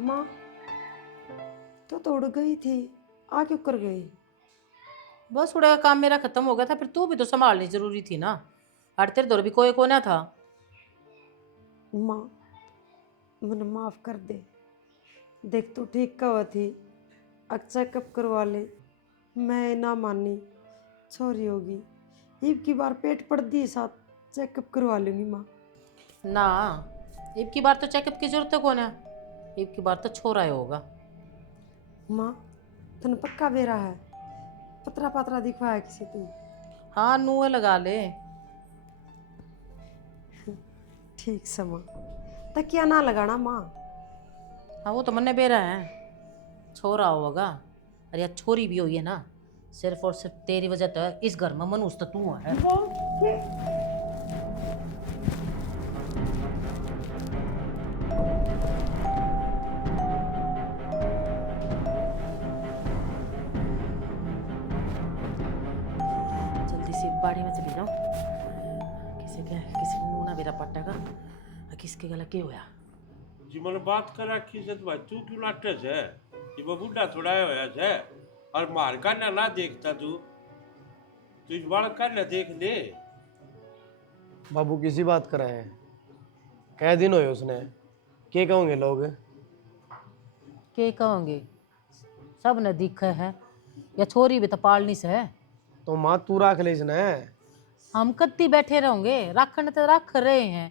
माँ तो उड़ गई थी, आ क्यों कर गई? बस उड़ा काम मेरा खत्म हो गया था, फिर तू भी तो संभालनी जरूरी थी ना। और तेरे दौर भी कोई को ना था। माँ मुझे माफ कर दे। देख तू ठीक कहा थी, अब चेकअप करवा ले। मैं ना मानी छोरी होगी, ईब की बार पेट पड़ दी साथ चेकअप करवा लूंगी माँ। ना, इब की बार तो चेकअप की जरूरत कौन है। इब की बार तो छोरा ही होगा। माँ तूने पक्का बेरा है, पतरा पतरा दिखवाया किसी तू? हाँ, नुए लगा ले। ठीक से माँ, तकिया ना लगाना माँ। हाँ, वो तो मन्ने बेरा है, छोरा होगा। अरे यार, छोरी भी हुई है ना, सिर्फ और सिर्फ तेरी वजह तो इस घर में मनुष्य तो तू है। जल्दी से बाड़ी में चली जाओ। किसी ने नूना बेरा पट्टा का किसके गला के होया। जी मैंने बात करा कि जब भाई तू क्यों लाटे है ये वो बुढ़ा थोड़ा होया है और मार का ना देखता तू इस बार का ना देख ले। बाबू किसी बात करा है, कै दिन हुए उसने, के कहोगे लोग? के कहोगे, सब ने दिखा है, या छोरी भी तो पालनी से है। तो माँ तू रख ले इसने। हम कत्ती बैठे रहोगे, रखने तो रख रहे हैं।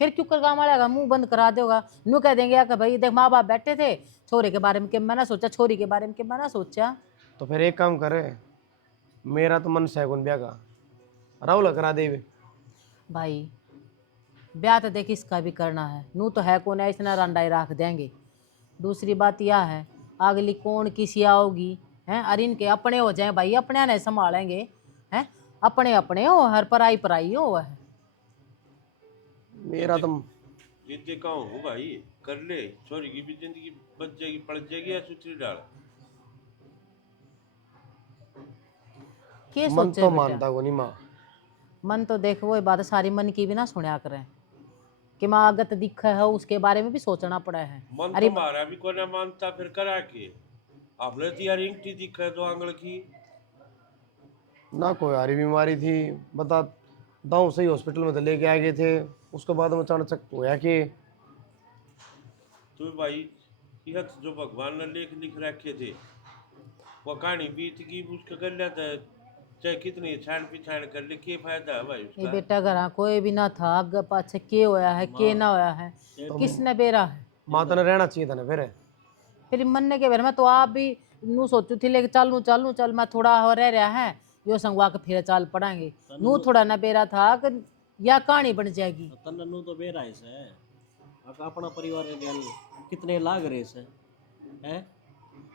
फिर क्यों कर गाँव वाले का मुंह बंद करा देगा। न्यू कह देंगे कि भाई देख माँ बाप बैठे थे, छोरे के बारे में कि मैंने सोचा, छोरी के बारे में कि मैंने सोचा। तो फिर एक काम करे, मेरा तो मन सैगुन ब्याह का राहुल करा दे। भाई ब्याह तो देख इसका भी करना है, नू तो है कौन है, इसने रंडाई रख देंगे। दूसरी बात यह है, अगली कौन किसी आओगी हैं, अरे इनके अपने हो जाए भाई, अपने नहीं संभालेंगे हैं। अपने अपने हो, हर पराई पराई हो है। मेरा तो ये देखा हूँ भाई, कर ले, छोरी की भी जिंदगी बच जाएगी, पड़ जाएगी या सुथरी डाल। के मन सोचे तो बेटा, मानता को नहीं माँ। मन तो देख वो बात सारी मन की भी ना सुना करें कि माँ आगत दिखा है, उसके बारे में भी सोचना पड़ा है। मन अरे तुम्हारा भी को ना मानता फिर करा के आपने तो यार इंगटी दिखा दो आंगल की। ना कोई हारी बीमारी थी, बता दाऊ सही हॉस्पिटल में तो लेके आ गए थे, उसके बाद में अचानक होया कि तो भाई यह जो भगवान ने लेख लिख रखे थे वो कहानी बीत गई, उसका कर लिया था, चाहे कितनी छान पिछाड़ कर ले, क्या फायदा है भाई ये उसका। बेटा घर कोई भी ना था, आगे पाछे के होया है के ना होया है, तो किसने बेरा है। माता ने रहना चाहिए था ना फिर मन्ने के बारे में तो आप भी नू सोचू थी, लेकिन चल मैं थोड़ा हो रह रहा है, यो संगवा के फिर चाल पड़ांगे। नू थोड़ा ना बेरा था कि या कहानी बन जाएगी। तन्नू तो बेरा है अपना परिवार के गैल कितने लाग रहे से हैं,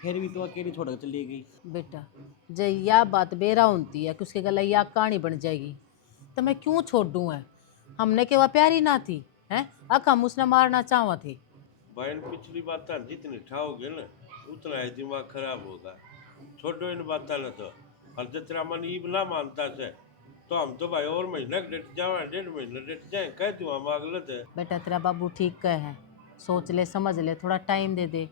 फिर भी तो अकेली छोड़ कर चली गई। बेटा जे या बात बेरा होती है कि उसके गला या कहानी बन जाएगी, तो मैं क्यों छोड़ दूँ है। हमने के वह प्यारी ना थी हैं, अक हम उसने मारना चाहवा थे। भाई पिछली बात जितनी ठाओगे ना उतना ही दिमाग खराब होगा। छोड़ो इन बातों ने तो, और जितना मन ईब ना मानता से तो हम तो भाई और महीना डट जाए, 1.5 महीना डट जाए, कह दूँ हम अगलत है। बेटा तेरा बाबू ठीक कहे है, सोच ले समझ ले, थोड़ा टाइम दे दे।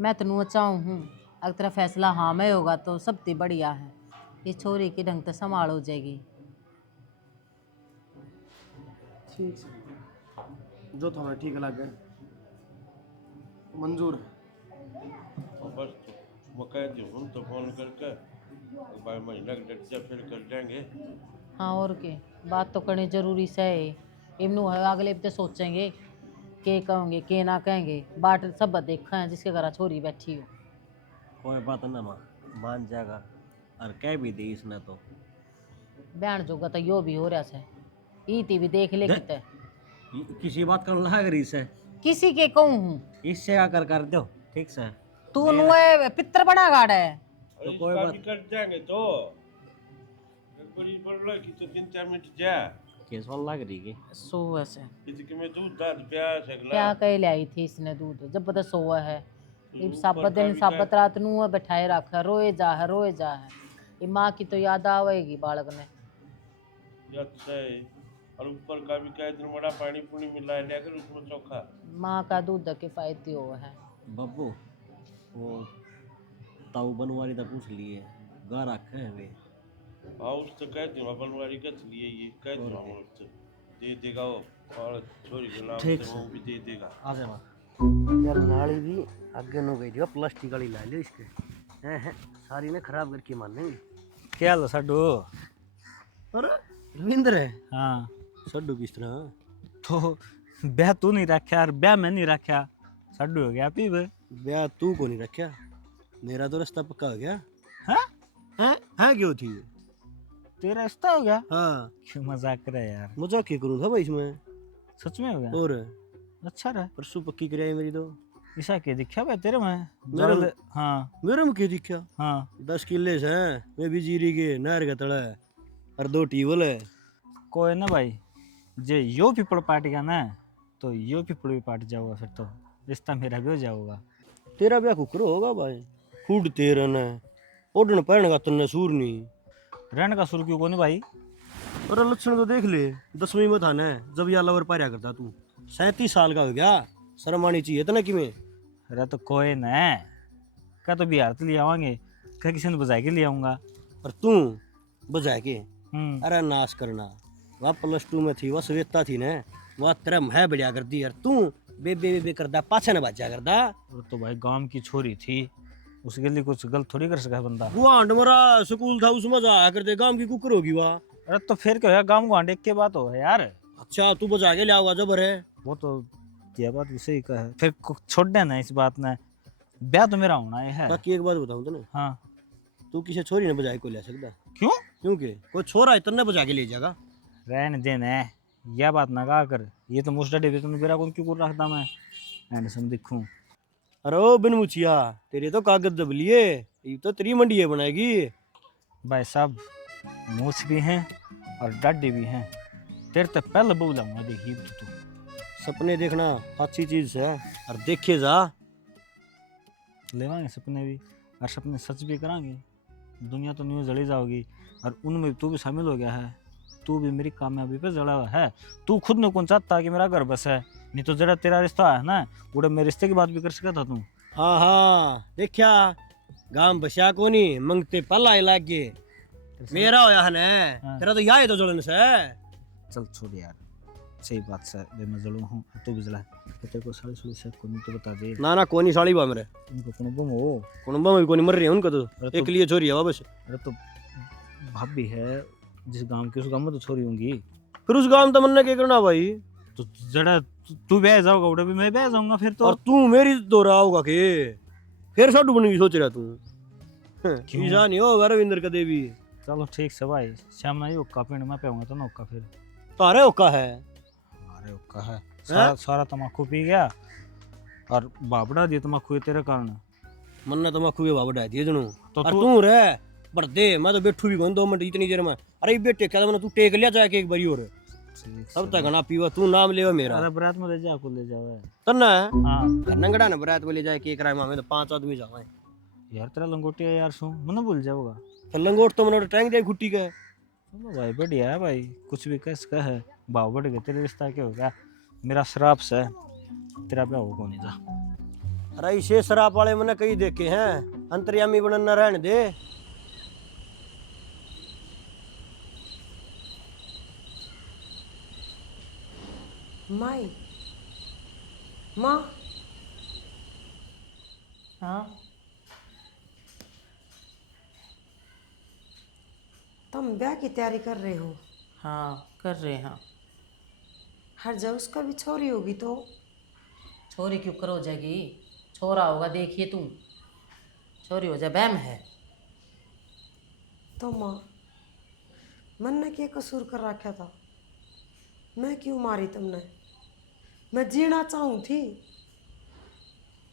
मैं तेनू चाहूँ हूँ, अगर तेरा फैसला हाँ में होगा तो सब ती बढ़िया है, ये छोरी की ढंग से संभाल हो जाएगी। ठीक जो तुम्हें ठीक लगे मंजूर। और बस तो मैं कह दूँ हम तो फोन करके भाई महीना डट जाए फिर कर जाएंगे। हाँ और के, बात तो करनी जरूरी से है। इमनू है अगले तो सोचेंगे के कहेंगे के ना कहेंगे, बाट सब देखा है जिसके घर छोरी बैठी हो। कोई बात ना माँ, मान जाएगा और कह भी दी इसने तो। बहन जोगा तो यो भी हो रहा से, ई भी देख ले किते किसी बात का लाग रही से, किसी के कहूँ हूँ। इससे आकर कर दो ठीक से। तू नुए पितर बना गाड़ा है। तो कोई कोई बात- भी कर जाएंगे तो बड़ी बोल रहा कि तो 3-4 मिनट जा केस वाल लाग रही की सो वैसे इसके में दूध दाद प्याज क्या सकला कह ले आई थी इसने दूध, जब पता सोवा है। ये ऊपर साबत का दिन भी साबत कर- रात नू बैठाए रखा है, रोए जा है रोए जा है। ये माँ की तो याद आवेगी बालक ने। अच्छा है और ऊपर का भी कह दिन बड़ा पानी पुनी मिला लिया कर उसमें चोखा। माँ का दूध किफायती हो है। बब्बू वो ताऊ बनवारी तो पूछ लिए गा रखे हैं वे। हाँ उस तो कह दूँ बनवारी का लिए ये कह दूँ हम उससे दे देगा वो और छोरी के नाम ठीक से वो भी दे देगा। आ जाओ यार नाली भी आगे नो गई दियो प्लास्टिक वाली ला लियो इसके हैं सारी ने खराब करके मानेंगे। क्या लो साडू? अरे रविंद्र है हाँ सड्डू किस तरह तो ब्याह तू नहीं रखा और ब्याह मैं नहीं रखा, साडू हो गया पीब। ब्याह तू को नहीं रखा मेरा तो रास्ता पक्का हो गया। हाँ हाँ क्यों थी तेरा रिश्ता हो गया? हाँ क्यों मजाक करे यार, मजाक क्यों करूँ था भाई इसमें सच में हो गया? और अच्छा रहा। परसों पक्की कराई मेरी तो ऐसा क्या दिखा भाई तेरे में? मेरे में? हाँ मेरे में क्यों दिखा हाँ 10 किले से हैं मैं भी जीरी के नहर का तड़ा है और 2 ट्यूबवेल है। कोई ना भाई, जे यो पीपल पार्ट गया ना तो यो पीपल भी पार्ट जाऊंगा, फिर तो रिश्ता मेरा भी हो जाऊंगा। तेरा ब्याह कुकरो होगा भाई फूड तेरा न ओढ़न पहन का तन्ने सूर नहीं रहने का शुरू क्यों को नहीं भाई? और लक्षण तो देख ले 10वीं में था ना जब या लवर पारिया करता तू 37 साल का हो गया शर्म आनी चाहिए इतना कि मैं। अरे तो कोई ना, क्या तो बिहार तो ले आवांगे, क्या किसी ने बजाए के ले आऊंगा। और तू बजा के हम्म, अरे नाश करना वह +2 में थी वह श्वेता थी ना वह तेरा मैं बढ़िया कर दी यार तू बेबे बेबे करदा पाछे न बाजा करदा। वो तो भाई गांव की छोरी थी, उसके लिए कुछ गलत थोड़ी कर सका है बंदा। गुआंड मरा स्कूल था उसमें जाया करते गांव की कुकर होगी वह। अरे तो फिर क्या है, गांव को एक के बात हो यार। अच्छा तू बजा के ले आओगा जबर है। वो तो यह बात भी सही का है, फिर छोड़ देना इस बात ने, ब्याह तो मेरा होना है। बाकी एक बात बताऊं तो हाँ तू किसी छोरी ने बजा के ले सकता क्यों? क्योंकि कोई छोरा इतना बजा के ले जाएगा। रहने देना है, यह बात ना कहा कर, ये तो मुझे डे तुम मेरा कौन क्यों कर रखता मैं एंड सम दिखूं। अरे ओ बिन मुछिया तेरे तो कागज दब लिए ये तो तेरी मंडी बनाएगी। भाई साहब मूछ भी हैं और डाडी भी हैं, तेरे तो पहले बोलाऊंगा देखिए तू। सपने देखना अच्छी चीज है और देखे जा लेवांगे सपने भी, और सपने सच भी करांगे। दुनिया तो न्यूज़ जली जाओगी और उनमें तू भी शामिल हो गया है, तू भी मेरी कामयाबी पे जड़ा हुआ है। तू खुद ने कौन चाहता कि मेरा घर बस है, नहीं तो जरा तेरा रिश्ता है ना उड़े मेरे रिश्ते की बात भी कर सका था तू। हाँ हाँ देखा गांव बसा को नहीं मंगते पला लागे मेरा होया है ना हाँ। तेरा तो याद तो जलन से। चल छोड़ यार, सही बात से मैं जलू हूँ तू भी जला, तो तेरे को साड़ी से कौन तो बता दे। ना ना कोनी साड़ी बा मेरे उनको कौन बम हो? कुणबा में कोनी मर रही है उनको तो अरे एक लिए छोरी है वापस। अरे तो भाभी है जिस गांव की, उस गांव में तो छोरी होंगी। फिर उस गांव तो मन क्या करना भाई। तो जरा तू ब्याह जाओगा उड़े भी मैं ब्याह जाऊंगा फिर तो। और तू मेरी दोहरा होगा के फिर साडू बनने की सोच रहा तू। क्यों? ईसा नहीं होगा रविंद्र का देवी। चलो ठीक से भाई, शाम में ओक्का पिंड में पेऊंगा तो नौका फिर। तारे ओका है अरे ओक्का है, सारा तम्बाकू पी गया और बाबड़ा दिया तम्बाकू तेरे कारण। मन्ना तो मैं खुए बाबा दिए जनू तो और तू तू रे पर दे मैं तो बैठू भी कौन 2 मिनट इतनी देर में। अरे बेटे क्या मैंने तू टेक लिया जाके एक बारी और तब तक ना पीवा तू नाम लेवा मेरा। अरे बरात में ले जा को ले जाओ। तन्ना हाँ नंगड़ा ना बरात में ले जाए के कराए में तो 5 आदमी जावे। यार तेरा लंगोटी है यार, सो मन भूल जाओगा। तो लंगोट तो मैंने टैंक दे खुट्टी का। चलो भाई बढ़िया है भाई, कुछ भी कह सका है। भाव बढ़ गए तेरे रिश्ता क्या हो गया, मेरा शराब से तेरा ब्याह हो नहीं था। अरे इसे शराब वाले मैंने कई देखे हैं अंतर्यामी बनना रहने दे। माई माँ हाँ तुम ब्याह की तैयारी कर रहे हो? हाँ कर रहे हैं। हर जगह उसका भी छोरी होगी तो छोरी क्यों करो जाएगी, छोरा होगा देखिए तुम, छोरी हो जाए बहम है। तो माँ मन ने क्या कसूर कर रखा था? मैं क्यों मारी तुमने? मैं जीना चाहूँ थी।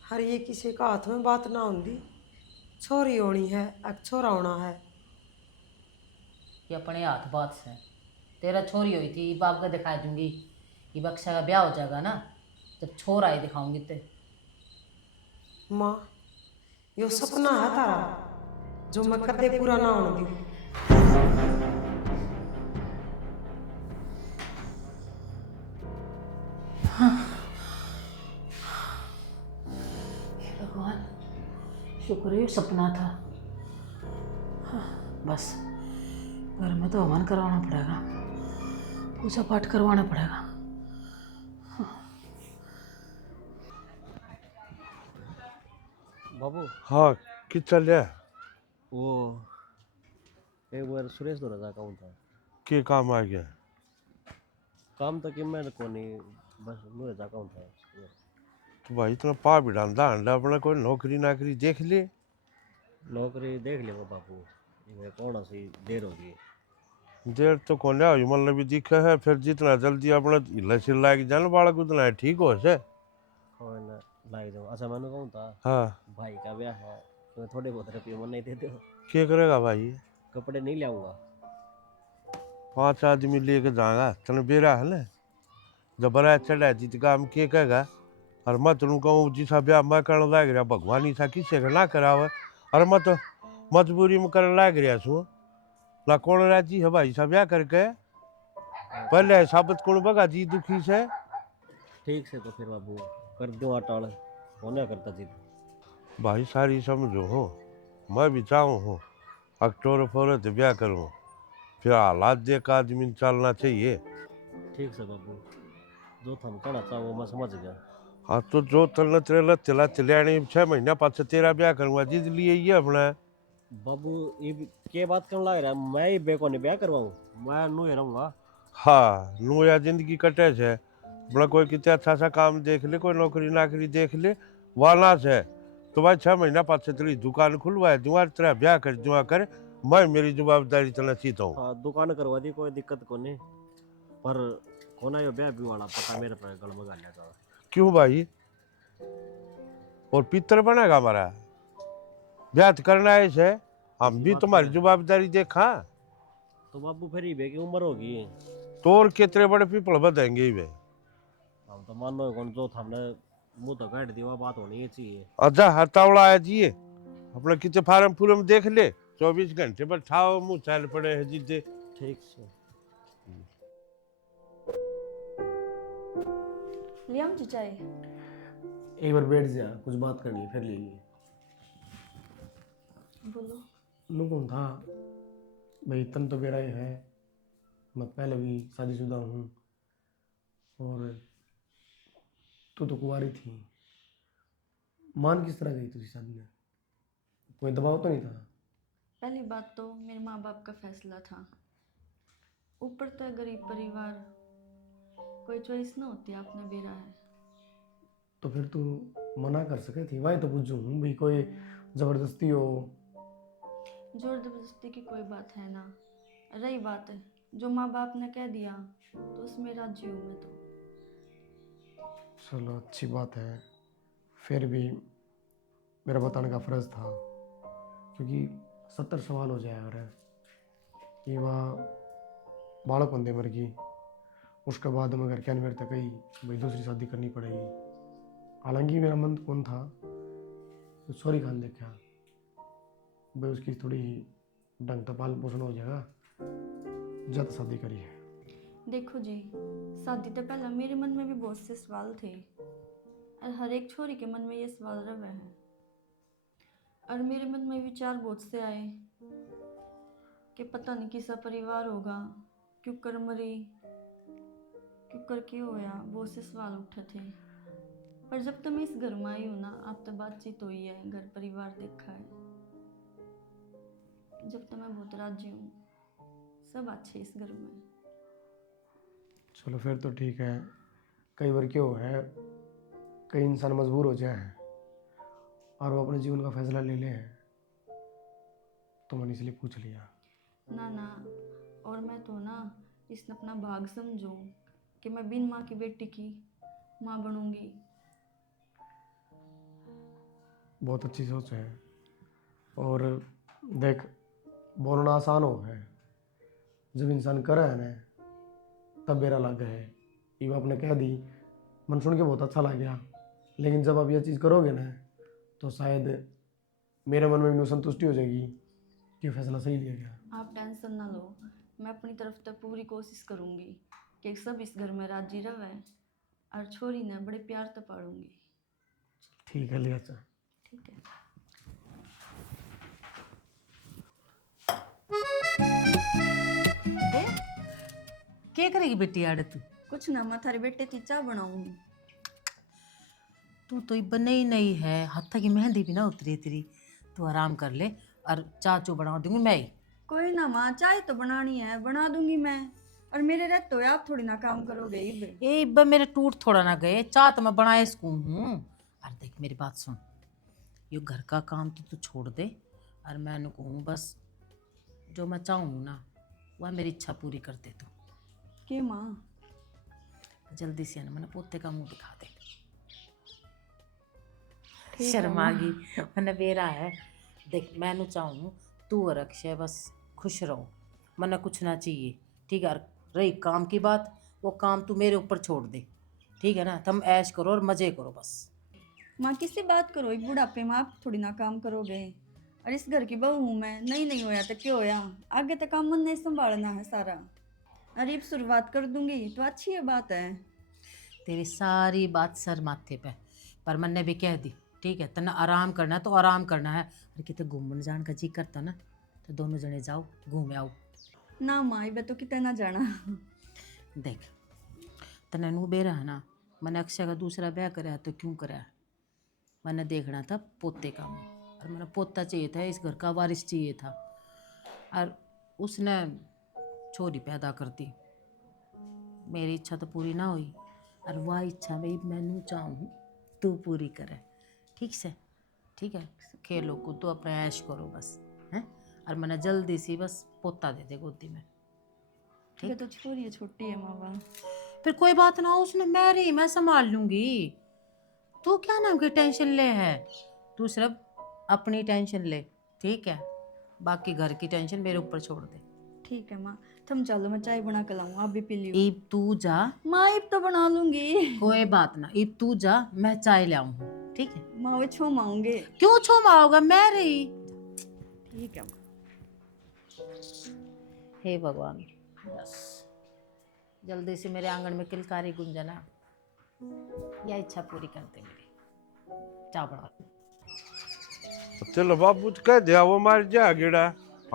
हर ये किसी का हाथ में बात ना होती, छोरी होनी है अब छोरा होना है। ये अपने हाथ बात से तेरा छोरी हुई थी बाप का दिखा दूंगी, ये बक्सा का ब्याह हो जाएगा ना जब छोरा ही दिखाऊंगी ते। माँ यो सपना है तारा जो मैं कदे पूरा ना होने दी। शुक्र है ये सपना था। हाँ, बस घर में तो हवन करवाना पड़ेगा, पूजा पाठ करवाना पड़ेगा। बाबू हाँ कि चल रहा है? वो एक बार सुरेश दो रजा कहूँ था के काम आ गया? काम तो कि मैं को नहीं बस मुझे जा कहूँ था। तो भाई इतना पा भी डांदा अंडा अपना कोई नौकरी नाकरी देख ले। नौकरी देख लिया बाबू, ये कौन सी देर होगी। देर तो कौन है मतलब भी दिखा है, फिर जितना जल्दी अपना हिला चिल्ला के जान बालक उतना है ठीक हो से। कौन लाइक जाऊँ। अच्छा मैंने कहूँ था हाँ भाई का ब्याह है तो थोड़े बहुत रुपये मन नहीं देते हो। क्या करेगा भाई? कपड़े नहीं लाऊंगा। 5 आदमी लेके जाएगा तने बेरा है ना, जब बड़ा चढ़ा जी तो काम के कहेगा। और मैं तुम कहूँ जिसा ब्याह मैं करने लग रहा भगवान ही था किसे का ना करावे। और मैं तो मजबूरी में करने लग रहा छू ना कौन राजी है भाई सब ब्याह करके। पहले साबित कौन बगा जी दुखी से। ठीक से तो फिर बाबू कर दो अटाल होने करता जी। भाई सारी समझो हो, मैं भी चाहूँ हूँ अक्टूबर फरवरी तो ब्याह करूँ, फिर हालात देख आदमी चलना चाहिए। ठीक से बाबू जो थम कहना चाहो मैं समझ गया। हाँ तो जो तलना तेरा तिला तिलानी 6 महीना पास तेरा ब्याह करूँगा जिद लिए ये अपना। बाबू ये के बात करने लग रहा है, मैं ही बेको नहीं ब्याह करवाऊँ, मैं नू ही रहूँगा। हाँ नू या जिंदगी कटे है अपना कोई कितना अच्छा सा काम देख ले, कोई नौकरी नाकरी देख ले वाला से। तो भाई 6 महीना पास तेरी दुकान खुलवाए दूंगा, तेरा ब्याह कर दूंगा कर, मैं मेरी जवाबदारी चलना सीता हूँ। हाँ दुकान करवा दी कोई दिक्कत को नहीं, पर कोना यो ब्याह भी वाला पता मेरे पर गल में गालिया था। क्यों भाई? और पितर बनेगा हमारा ब्याह तो करना है इसे, हम भी तुम्हारी जवाबदारी देखा। तो बाबू फिर ही बे की उम्र होगी। तो और कितने बड़े पीपल बधाएंगे ही वे। हम तो मानो कौन जो हमने मुंह तो काट दिया बात होनी चाहिए। अच्छा हतावड़ा आया जी अपना कितने फार्म फूरम देख ले, 24 घंटे पर ठाओ मुँह चाल पड़े है जीते। ठीक से लियाम जी चाय। एक बार बैठ जा, कुछ बात करनी है फिर लेंगे। बोलो। नु कौन था भाई, तन तो बेड़ा ही है, मैं पहले भी शादीशुदा हूँ और तू तो कुंवारी थी। मान किस तरह गई तुझी शादी में? कोई दबाव तो नहीं था? पहली बात तो मेरे माँ बाप का फैसला था, ऊपर तो गरीब परिवार, कोई चॉइस ना होती, आपने बेरा है। तो फिर तू मना कर सके थी, वही तो पूछूं हूँ भाई, कोई जबरदस्ती हो? जोर जबरदस्ती की कोई बात है ना, रही बात है जो माँ बाप ने कह दिया तो उसमें राजी हूँ मैं तो। चलो अच्छी बात है, फिर भी मेरा बताने का फ़र्ज़ था, क्योंकि 70 सवाल हो जाए रहे कि वह बालक बंदे मर गई, उसके बाद मैं घर के अनवर तक गई भाई दूसरी शादी करनी पड़ेगी। हालांकि मेरा मन कौन था तो सॉरी खान देखा भाई, उसकी थोड़ी ढंग का पालन पोषण हो जाएगा, जब शादी करी है। देखो जी, शादी तो पहले मेरे मन में भी बहुत से सवाल थे और हर एक छोरी के मन में ये सवाल रहे हैं, और मेरे मन में विचार बहुत से आए कि पता नहीं किसा परिवार होगा, क्यों कर मरी, क्यों कर क्यों होया, बहुत से सवाल उठे थे। पर जब तक मैं इस घर में आई हूँ ना, आप तो बातचीत हुई है, घर परिवार देखा है, जब तक मैं बहुत राजी हूँ, सब अच्छे इस घर में। चलो फिर तो ठीक है। कई बार क्यों है, कई इंसान मजबूर हो जाए और वो अपने जीवन का फैसला ले ले, तो मैंने इसलिए पूछ लिया। ना ना, और मैं तो ना इसने अपना भाग समझूं कि मैं बिन माँ की बेटी की माँ बनूंगी। बहुत अच्छी सोच है, और देख बोलना आसान हो है, जब इंसान करे है ना तब बेरा लग है। ये आपने कह दी, मन सुन के बहुत अच्छा लग गया, लेकिन जब आप ये चीज़ करोगे ना तो शायद मेरे मन में भी संतुष्टि हो जाएगी कि फैसला सही लिया गया। आप टेंशन ना लो, मैं अपनी तरफ से पूरी कोशिश करूंगी कि सब इस घर में राजी रहे, और छोरी ने बड़े प्यार से पालूंगी। ठीक है लिया। ठीक है। क्या करेगी बेटी आड़े तू? कुछ ना मैं थारे बेटे की चाय बनाऊंगी। तू तो बने ही नहीं है, हाथा की मेहंदी भी ना उतरी तेरी। तू आराम कर ले और चाचू बना दूंगी मैं ही। कोई ना माँ, चाय तो बनानी है, बना दूंगी मैं। और मेरे रहते हो आप थोड़ी ना काम करोगे इब। ए इब्बा मेरे टूट थोड़ा ना गए, चाह तो मैं बनाए इसको हूँ। अरे देख मेरी बात सुन, ये घर का काम तो तू छोड़ दे और मैं कहूँ बस जो मैं चाहूँ ना वह मेरी इच्छा पूरी कर दे तू। के माँ? जल्दी से ना मैंने पोते का मुंह दिखा दे। ठीक है शर्मा माँ। गई मैंने बेरा है। देख मैं चाहूँ तू और अक्षय बस खुश रहो, मना कुछ ना चाहिए, ठीक है। और रही काम की बात, वो काम तू मेरे ऊपर छोड़ दे, ठीक है ना। तुम ऐश करो और मजे करो बस। माँ किससे बात करो, एक बुढ़ापे में आप थोड़ी ना काम करोगे। और इस घर की बहू हूँ मैं, नहीं होया तो क्या होया, आगे तक काम मन नहीं संभालना है सारा। अरे अब शुरुआत कर दूंगी तो अच्छी है बात है। तेरी सारी बात सर माथे पे, पर मैंने भी कह दी, ठीक है। तना आराम करना है तो आराम करना है। अरे कितने घूमने जाने का जी करता ना तो दोनों जने जाओ घूम आओ। ना माँ ये तो कितना ना जाना। देख तना नू बेरा है ना, मैंने अक्षय का दूसरा ब्याह कराया तो क्यों कराया? मैंने देखना था पोते का मुँह, और मैंने पोता चाहिए था, इस घर का वारिस चाहिए था। और उसने छोरी पैदा कर दी, मेरी इच्छा तो पूरी ना हुई। और वह इच्छा में मैनू चाहूँ तू पूरी करे, ठीक से, ठीक है। खेलो कूदो अपना ऐश करो बस, हैं। और मैंने जल्दी सी बस पोता दे दे गोदी में, ये तो छोरी है, छोटी है माँ बाप। फिर कोई बात ना हो, उसने मैरी मैं संभाल लूंगी। तू क्या नाम की टेंशन ले है, तू सिर्फ अपनी टेंशन ले, ठीक है। बाकी घर की टेंशन मेरे ऊपर छोड़ दे। ठीक है माँ, तुम चलो मैं चाय बना कर लाऊँ, आप भी पी लियो। इब तू जा, माँ इब तो बना लूंगी। कोई बात ना, इब तू जा, मैं चाय ले आऊँ, ठीक है। माँ वो छो माऊंगे। क्यों छोमा होगा, मैं रही। ठीक है माँ। हे भगवान, बस जल्दी से मेरे आंगन में किलकारी गुंजना, या इच्छा पूरी करते मेरी। चाय बना। चलो बाबू तो कह दिया वो मार जा गेड़ा।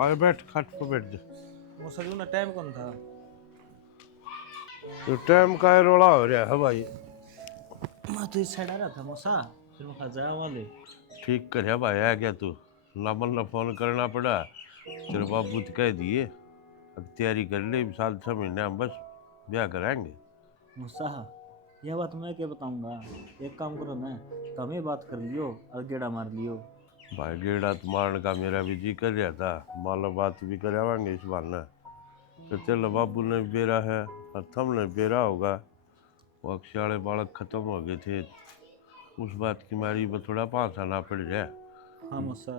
आए बैठ खाट पर बैठ जा। वो सर ना टाइम कौन था? तो टाइम का रोला हो रहा है भाई। मैं तो इस साइड आ रहा था मौसा, फिर मैं जा वाले। ठीक कर भाई, आ गया तू नमन ना फोन करना पड़ा। तेरे बाबू तो कह दिए, अब तैयारी कर ले, 7-6 महीने हम बस ब्याह कराएंगे। मौसा यह बात मैं क्या बताऊंगा, एक काम करो ना, तुम ही बात कर लियो और गेड़ा मार लियो। भाई गेड़ा तो मारने का मेरा भी जी कर रहा था, माला बात भी करावांगे इस बहाने। तो चलो बाबू ने बेरा है और थमने बेरा होगा। वो अक्षय वाले बालक खत्म हो गए थे, उस बात की मारी वो थोड़ा पासा ना पड़ जाए। हाँ मौसा,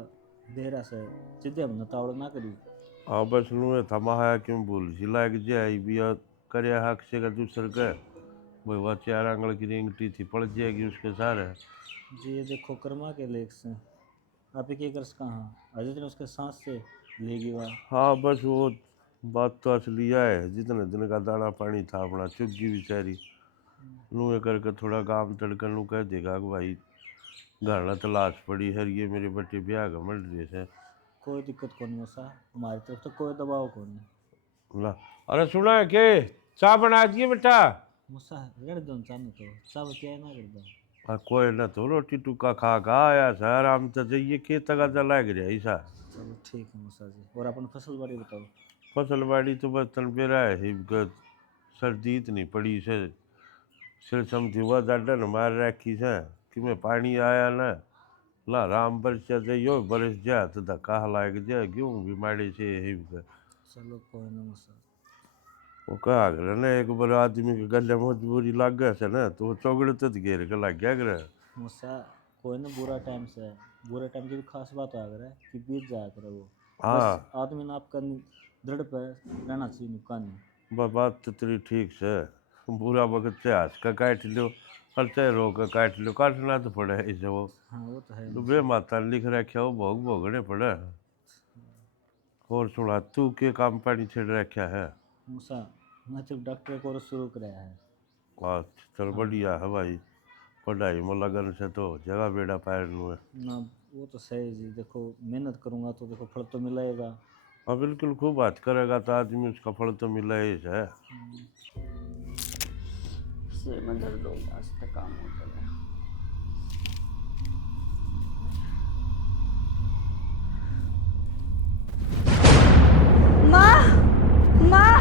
देरा से जिद्दे हम नतावड़ ना करी। हाँ बस नुए थमा है क्यों भूल सी लाग जाए भी करया है अक्षय का दूसर का। वही वह 4 आंगल की रिंगटी थी पड़ जाएगी उसके सारे। जी ये देखो कर्मा के लेख से आप ही कर कहाँ अजय ने उसके सांस से लेगी वह। हाँ बस वो बात तो असली है, जितने दिन का दाना पानी था अपना चुग्गी बेचारी। नुए करके थोड़ा काम तड़कर नू कह देगा कि भाई घरना तलाश पड़ी है, ये मेरे बच्चे ब्याह का मर रहे से। कोई दिक्कत कौन मौसा, हमारी तरफ से कोई दबाव कौन। ला अरे सुना है के चाय बना दिए बेटा। मौसा रेड़ दो चाहने तो सब क्या ना कर दो। हाँ कोई ना तो रोटी टुक्का खा खा आया सर, हम तो जाइए खेत का तो लग रहा ऐसा। चलो ठीक है मौसा जी, और अपन फसल बाड़ी बताओ। फसल बाड़ी तो बस तन बेरा है, सर्दी इतनी पड़ी से सिर समझी हुआ दाडन मार रखी से कि मैं पानी आया ना ला राम बरस यो बरस जा तो धक्का लाग जाए क्यों बीमारी से हिब कर। चलो कोई ना मौसा। वो कहा कर ना एक बार आदमी के गले मजबूरी लग गया से ना तो वो चौगड़े तो घेर के लग गया कर। मौसा कोई ना बुरा टाइम से है, बुरा टाइम की भी खास बात आ है कि बीत जाया करे वो। हाँ बस आदमी ने आपका दृढ़ पे रहना चाहिए नुकसान नहीं। बात तो तेरी ठीक से, बुरा वक्त से हंस का काट लो और चाहे रो का काट लो, काटना तो पड़े इसे। वो हाँ वो तो है तो मौसा। बे माता ने लिख रखा वो भोग भोगने पड़े। और सुना तू के काम पानी छेड़ रखा है। मौसा मैं सिर्फ डॉक्टर का कोर्स शुरू कराया है। अच्छा चल हाँ बढ़िया है भाई, पढ़ाई में लगन से तो जगह बेड़ा पैर नु है। ना वो तो सही जी, देखो मेहनत करूँगा तो देखो फल तो मिलेगा। हाँ बिल्कुल, खूब बात करेगा तो आदमी उसका फल तो मिला ही है। सिर में दर्द हो गया, आज तक काम हो गया। माँ, माँ,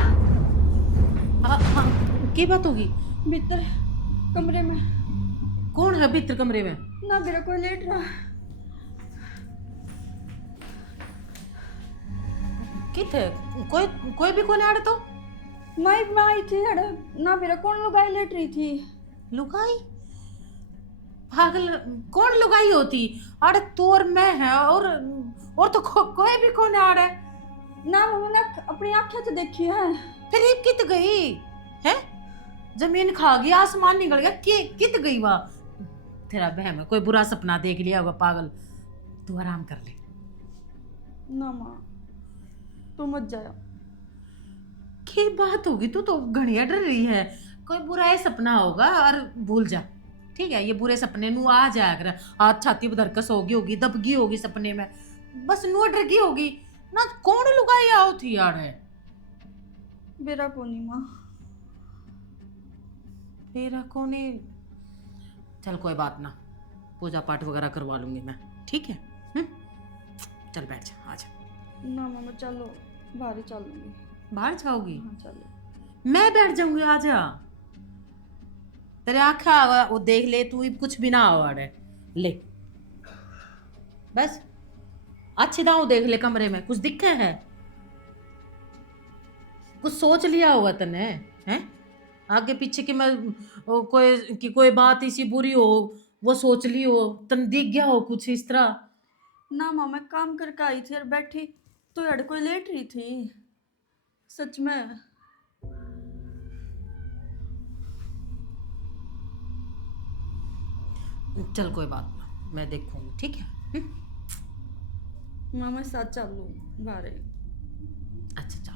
हाँ, की बात होगी? भीतर कमरे में कौन है भीतर कमरे में? ना मेरा कोई लेट रहा। किथे कोई कोई भी कोने आड़े तो? मैं आई थी अरे ना मेरा कौन लुगाई लेट रही थी। लुगाई? पागल, कौन लुगाई होती? अरे तू और मैं है और तो कोई भी कोने आड़े। ना मैंने अपनी आंखें तो देखी है। फिर ये कित गई है? जमीन खा गई, आसमान निकल गया, कित गई वह? तेरा बहम है, कोई बुरा सपना देख लिया होगा पागल। तू आराम कर ले। ना माँ तू मत जाया। की बात होगी? तू तो घड़िया डर रही है। कोई बुरा ही सपना होगा और भूल जा, ठीक है? ये बुरे सपने नू आ जाया कर। हाथ छाती पर धरकस होगी दबगी होगी सपने में, बस नू डर गई होगी ना। कौन लुगाई आओ थी यार है? मेरा कोनी माँ। तेरा कोने? चल कोई बात ना, पूजा पाठ वगैरह करवा लूंगी मैं, ठीक है? चल बैठ जा, आ जा। ना मामा चलो, बाहर ही चलूंगी। बाहर जाओगी? हाँ चलो। मैं बैठ जाऊंगी, आ जा। तेरे आँखा वो देख ले, तू कुछ भी ना आवाड़ है। ले बस अच्छी दाव देख ले, कमरे में कुछ दिखे है? कुछ सोच लिया होगा तने हैं आगे पीछे कि मैं कोई बात इसी बुरी हो, वो सोच ली हो, तन दिख गया हो कुछ इस तरह? ना माँ मैं काम करके आई थी और बैठी तो यार कोई लेट रही थी सच में। चल कोई बात ना, मैं देखूंगी, ठीक है? माँ मैं साथ चलूँ बाहर ही। अच्छा चल।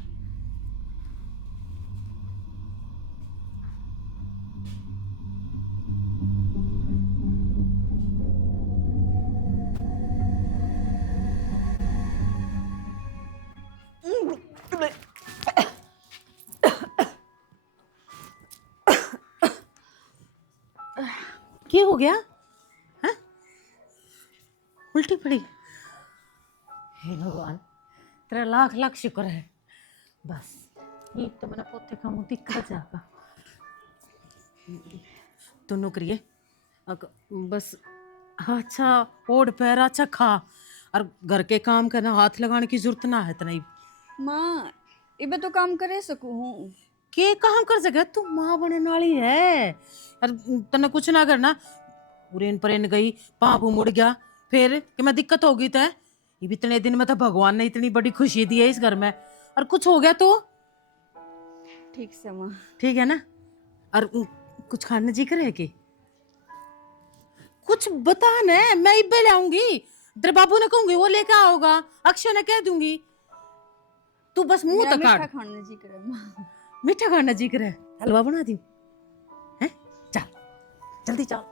क्या हो गया? हाँ? उल्टी पड़ी? हे भगवान, तेरा लाख लाख शुक्र है। बस ये तो मेरा पोते का मुंह दिखा जाएगा। तो नौकरी बस अच्छा ओढ़ पैर अच्छा खा और घर के काम करना, हाथ लगाने की जरूरत ना है इतना ही। माँ इबे तो काम करे सकूँ हूँ। के काम कर सके? तू माँ बनने वाली है और तने कुछ ना करना। उरेन परेन गई, पाप मुड़ गया, फिर कि मैं दिक्कत होगी तो ये भी इतने दिन में तो भगवान ने इतनी बड़ी खुशी दी है इस घर में, और कुछ हो गया तो ठीक से माँ। ठीक है ना? और कुछ खाने जी करे कि कुछ बता ना, मैं इब्बे लाऊंगी, तेरे बाबू ने कहूंगी वो लेके आओगा, अक्षय ने कह दूंगी। तू बस मुंह मेरा तक मीठा काट। खाने जी करे माँ। मीठा खाना जी करे? हलवा बना दी है? चल जल्दी चल।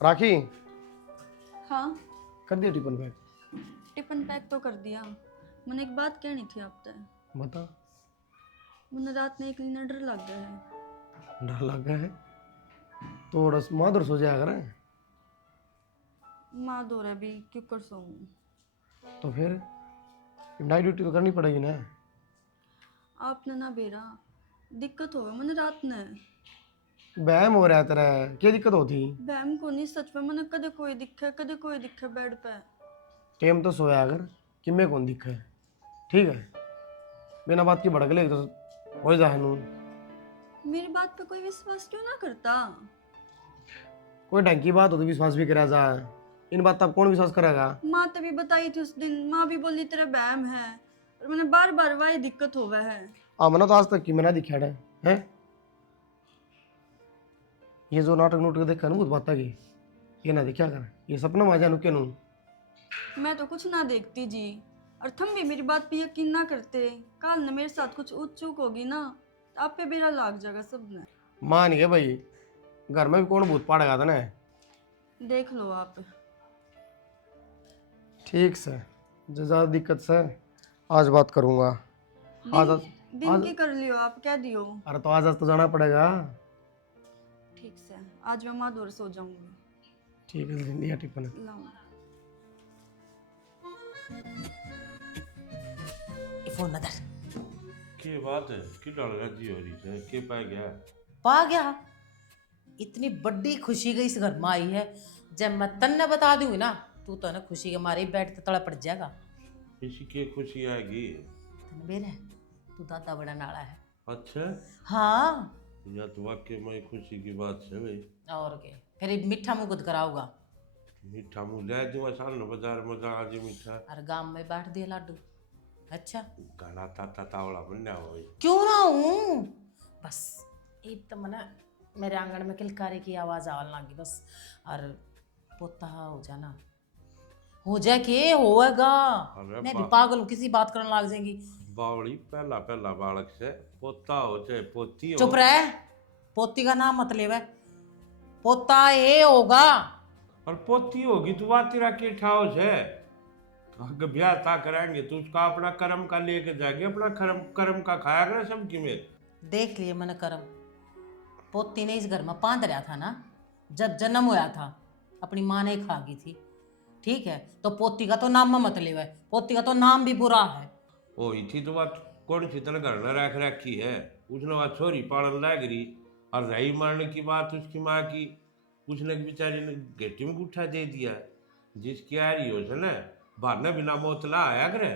राखी हाँ कर दिया टिफिन पैक? टिफिन पैक तो कर दिया। मैंने एक बात कहनी थी आप तक। बता। मुझे रात में एक नींद डर लग गया है। डर लग गया है तो माधुर सो जाया करे। माँ दो रहा भी क्यों कर सोऊं? तो फिर नाइट ड्यूटी तो करनी पड़ेगी ना। आपने ना बेरा दिक्कत हो गई मैंने रात ने। बहम हो रहा है तेरा, क्या दिक्कत होती? बहम को नहीं सच में मैंने कदे कोई दिखे बेड पे। टेम तो सोया अगर कि मैं कौन दिखा है, ठीक है? बिना बात की भड़क ले तो हो जाए नू। मेरी बात पे कोई विश्वास क्यों ना करता? कोई ढंग की बात हो तो विश्वास भी करा जाए, इन बात तब कौन विश्वास करेगा? माँ तभी बताई थी उस दिन, माँ भी बोली तेरा बहम है और मैंने बार बार वही दिक्कत हो है। मैंने तो आज तक की मैंने दिखा है ये जो नाटक नोटक देखा ना, बहुत बात की ये ना देखा कर, ये सपना में आ जानु के नू। मैं तो कुछ ना देखती जी, और तुम भी मेरी बात पे यकीन ना करते। कल न मेरे साथ कुछ ऊँच चूक होगी ना तो आप पे बेरा लाग जाएगा सबने। मान गए भाई, घर में भी कौन भूत पाड़ेगा था ना। देख लो आप। ठीक से जो ज़्यादा दिक्कत से आज बात करूंगा। आज दिन की कर लियो आप, क्या दियो। अरे तो आज तो जाना पड़ेगा। ठीक से आज मैं माधुर सो जाऊंगी। ठीक है जल्दी लिया टिफिन। लाऊं। फोन नदर के बात है कि लड़का जी हो रही है के पा गया। पा गया। इतनी बड़ी खुशी की इस घर में आई है, जब मैं तन्ने बता दूंगी ना, तू तो ना खुशी के मारे बैठ के तड़ा पड़ जाएगा। इसी की खुशी आएगी। तन बेर है, तू दादा बड़ा नाला है। अच्छा हाँ या तो वाकई में खुशी की बात है भाई। और के फिर मीठा मुंह खुद कराऊंगा। मीठा मुँह ले दूंगा साल न बाजार में आज मीठा। और गांव में बैठ दिया लाडू। अच्छा गाना ताता तावड़ा बनना हो। क्यों ना हूँ, बस एक तो मना मेरे आंगन में किलकारे की आवाज आने लगी बस। और पोता हो जाना, हो जाए के होएगा। अरे मैं भी पागल हूँ, किसी बात करने लग जाएंगी। बावड़ी पहला पहला बालक से पोता हो चाहे पोती हो। चुप रहे, पोती का नाम मत लेवे, पोता ये होगा। और पोती होगी तो बात तेरा के ठाव है। अगर ब्याह ता कराएंगे तो उसका अपना कर्म का लेके जाएंगे, अपना कर्म कर्म का खाया कर सबकी में। देख लिए मैंने कर्म, पोती ने इस घर में पांद रहा था ना, जब जन्म होया था अपनी माँ ने खा गई थी। ठीक है, तो पोती का तो नाम मत लेवे, पोती का तो नाम भी बुरा है। ओ थी तो बात कौन सी तरह घर न रख रखी है। उसने बात छोरी पालन लग रही और रही मरने की बात उसकी माँ की, उसने बेचारी ने गेटी में गुट्ठा दे दिया। जिसकी आ रही हो ना बहाना बिना मौत ला आया करे।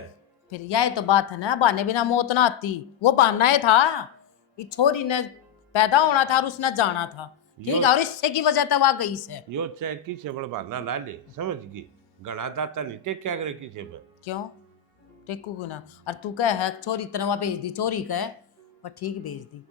फिर यह तो बात है ना, बहाने बिना मौत ना आती, वो बहाना ही था। ये छोरी ने पैदा होना था और उसने जाना था। ठीक है, और इससे की वजह तो वह गई से। यो चाहे किसे बड़ा बहाना ला ले समझ गई। गणा दाता नहीं टेक क्या करे किसे पर। क्यों टेकू को ना, और तू कह है छोरी तनवा भेज दी, चोरी कह पर ठीक भेज दी।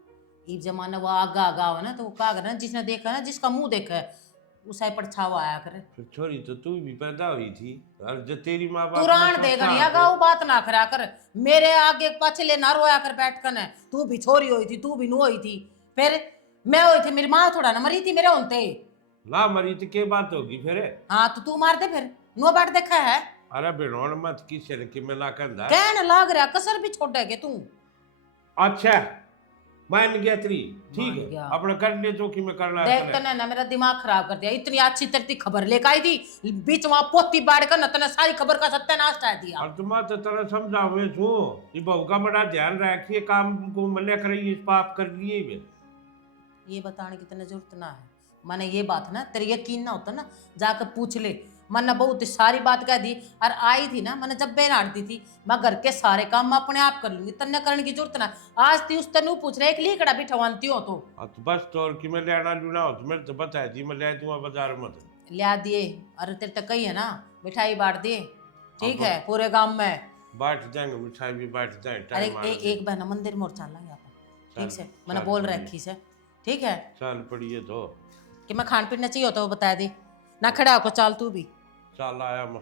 एक जमाना वो आगा आगा हो ना, तो वो का ना, जिसने देखा ना, जिसका मुंह देखा है उसे परछावा आया करे। फिर छोरी तो तू भी पैदा हुई थी और जो तेरी माँ बाप तुरान दे गनिया का वो बात ना करा कर, मेरे आगे पाछले ना रोया कर बैठ कर। तू भी छोरी हुई थी, तू भी नु हुई थी, फिर मैं हुई थी, मेरी माँ थोड़ा ना मरी थी मेरे होते। ला मरी तो क्या बात होगी फिर। हाँ तो तू मार दे फिर, नो बैठ देखा है। अरे बिनोन मत किसे ने कि मैं ला कंधा। कहने लाग रहा कसर भी छोड़ के तू। अच्छा मान गया तेरी ठीक मान है, गया। अपना कर ले जो कि मैं करना है देख अपने। तने ना मेरा दिमाग खराब कर दिया। इतनी अच्छी तरती खबर लेकर आई थी, बीच वहां पोती बाढ़ कर न तने सारी खबर का सत्यानाश कर दिया। और तुम तो तरह समझावे छू ये बहू का बड़ा ध्यान रखिए, काम को मल्ले करिए, पाप कर लिए वे। ये बताने की तने जरूरत ना है। मैंने ये बात ना तेरे यकीन ना होता ना, जाकर पूछ ले। मैंने बहुत सारी बात कह दी और आई थी ना, मैंने जब बेन आड़ती थी, मैं घर के सारे काम मैं अपने आप कर लूंगी, तन्ने करने की जरूरत ना। आज थी उस तनु पूछ रहे एक लीकड़ा भी ठवानती हो तो। अब तो बस तो और कि मैं लेना लूना हो तो मेरे तो बताया जी मैं ले दूंगा बाजार में। लिया दिए, अरे तेरे तक कही है ना, मिठाई बांट दिए। ठीक है, पूरे गांव में बांट जाएंगे, मिठाई भी बांट जाए। अरे टाइम एक बहना मंदिर मोर चलना यहाँ पर। ठीक से मैंने चल बोल पड़ी। रखी से। ठीक है चल पड़िए तो कि मैं खान पीना चाहिए होता वो बता दी ना, खड़ा होकर चाल तू भी। चल आया मैं।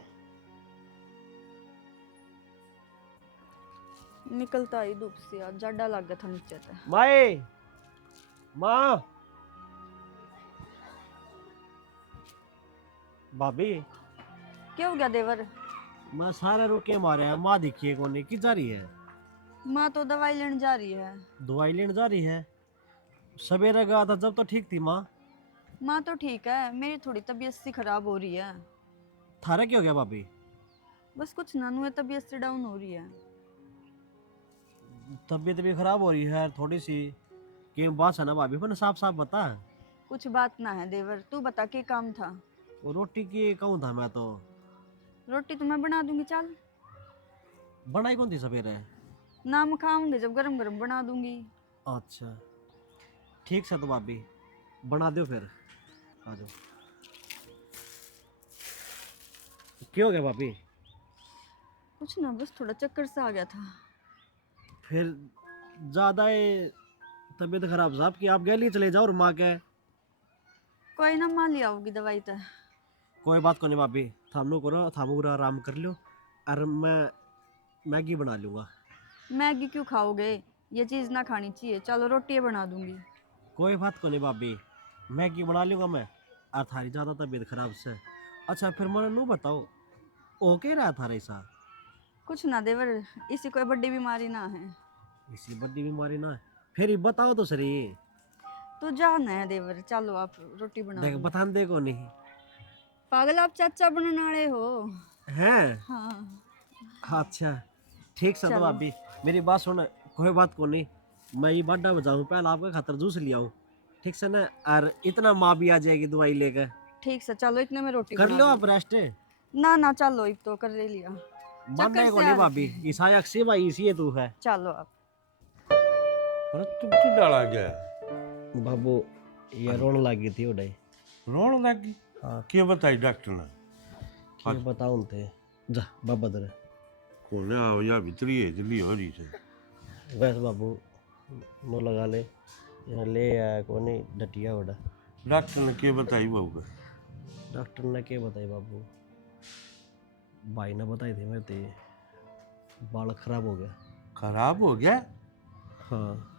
निकलता ही धूप से आज जाडा लग गया था नीचे तक। माए माँ भाभी क्या हो गया देवर। माँ सारे रुके मारे हैं, माँ दिखिए कौन की जा रही है। माँ तो दवाई लेने जा रही है। दवाई लेने जा रही है। सवेरे गया था जब तो ठीक थी माँ। माँ तो ठीक है, मेरी थोड़ी तबीयत सी खराब हो रही है। थारे क्या हो गया भाभी। बस कुछ नानू है, तबीयत से डाउन हो रही है। तबीयत भी खराब हो रही है थोड़ी सी। कि बात है ना भाभी, पर साफ साफ बता। कुछ बात ना है देवर, तू बता के काम था। वो रोटी की कहूँ था मैं तो। रोटी तो मैं बना दूंगी, चल। बनाई कौन थी सवेरे। नाम खाऊंगे जब गरम गरम बना दूंगी। अच्छा ठीक से तो भाभी बना दो फिर। आ जाओ। क्या हो गया भाभी। कुछ ना, बस थोड़ा चक्कर सा आ गया था। फिर ज़्यादा तबीयत खराब साहब कि आप गैली चले जाओ और माँ के। कोई ना, माँ ले आओगी दवाई तो। कोई बात को नहीं भाभी, थामनो करो, थामू आराम कर लो और मैं मैगी बना लूँगा। मैगी क्यों खाओगे, ये चीज़ ना खानी चाहिए। चलो रोटी बना दूंगी। कोई बात को नहीं भाभी, मैगी बना लूँगा मैं। और थारी ज़्यादा तबीयत खराब से। अच्छा फिर मैंने नू बताओ ओ के रहा था ऐसा। कुछ ना देवर, इसी कोई बड़ी बीमारी ना है। इसी बड़ी बीमारी ना है। फिर ये बताओ तो सही। तो जाना है देवर, चलो आप रोटी बना देख लो। बताने को नहीं पागल, आप चाचा बनने वाले हो। है। हाँ अच्छा ठीक से तो चलो। भाभी मेरी बात सुन, कोई बात को नहीं, मैं ये बाडा बजाऊं पहले आपके खातर जूस ले आऊं, ठीक से ना। और इतना माँ भी आ जाएगी दवाई लेकर। ठीक से चलो, इतने में रोटी कर बना लो दूँ। आप रेस्ट। ना ना चलो, एक तो कर ले लिया। मानने को से नहीं आ भाभी, रहे ईसायक से भाई इसी है तू है। चलो आप। अरे तुम क्यों डाला गया? बाबू ये रोने लगी थी उड़े। रोन लगी? हाँ क्या बताई डॉक्टर ने? क्या बताऊं ते, जा बाबा दरे। कौन आओ या भीतरी है जल्दी हो रही से। वैसे बाबू मुँह लगा ले, यहाँ ले आया को नहीं डटिया उड़ा। डॉक्टर ने क्या बताई बहू का? डॉक्टर ने क्या बताई बाबू, भाई ने बताई थी मेरे ते बाल खराब हो गया। खराब हो गया? हाँ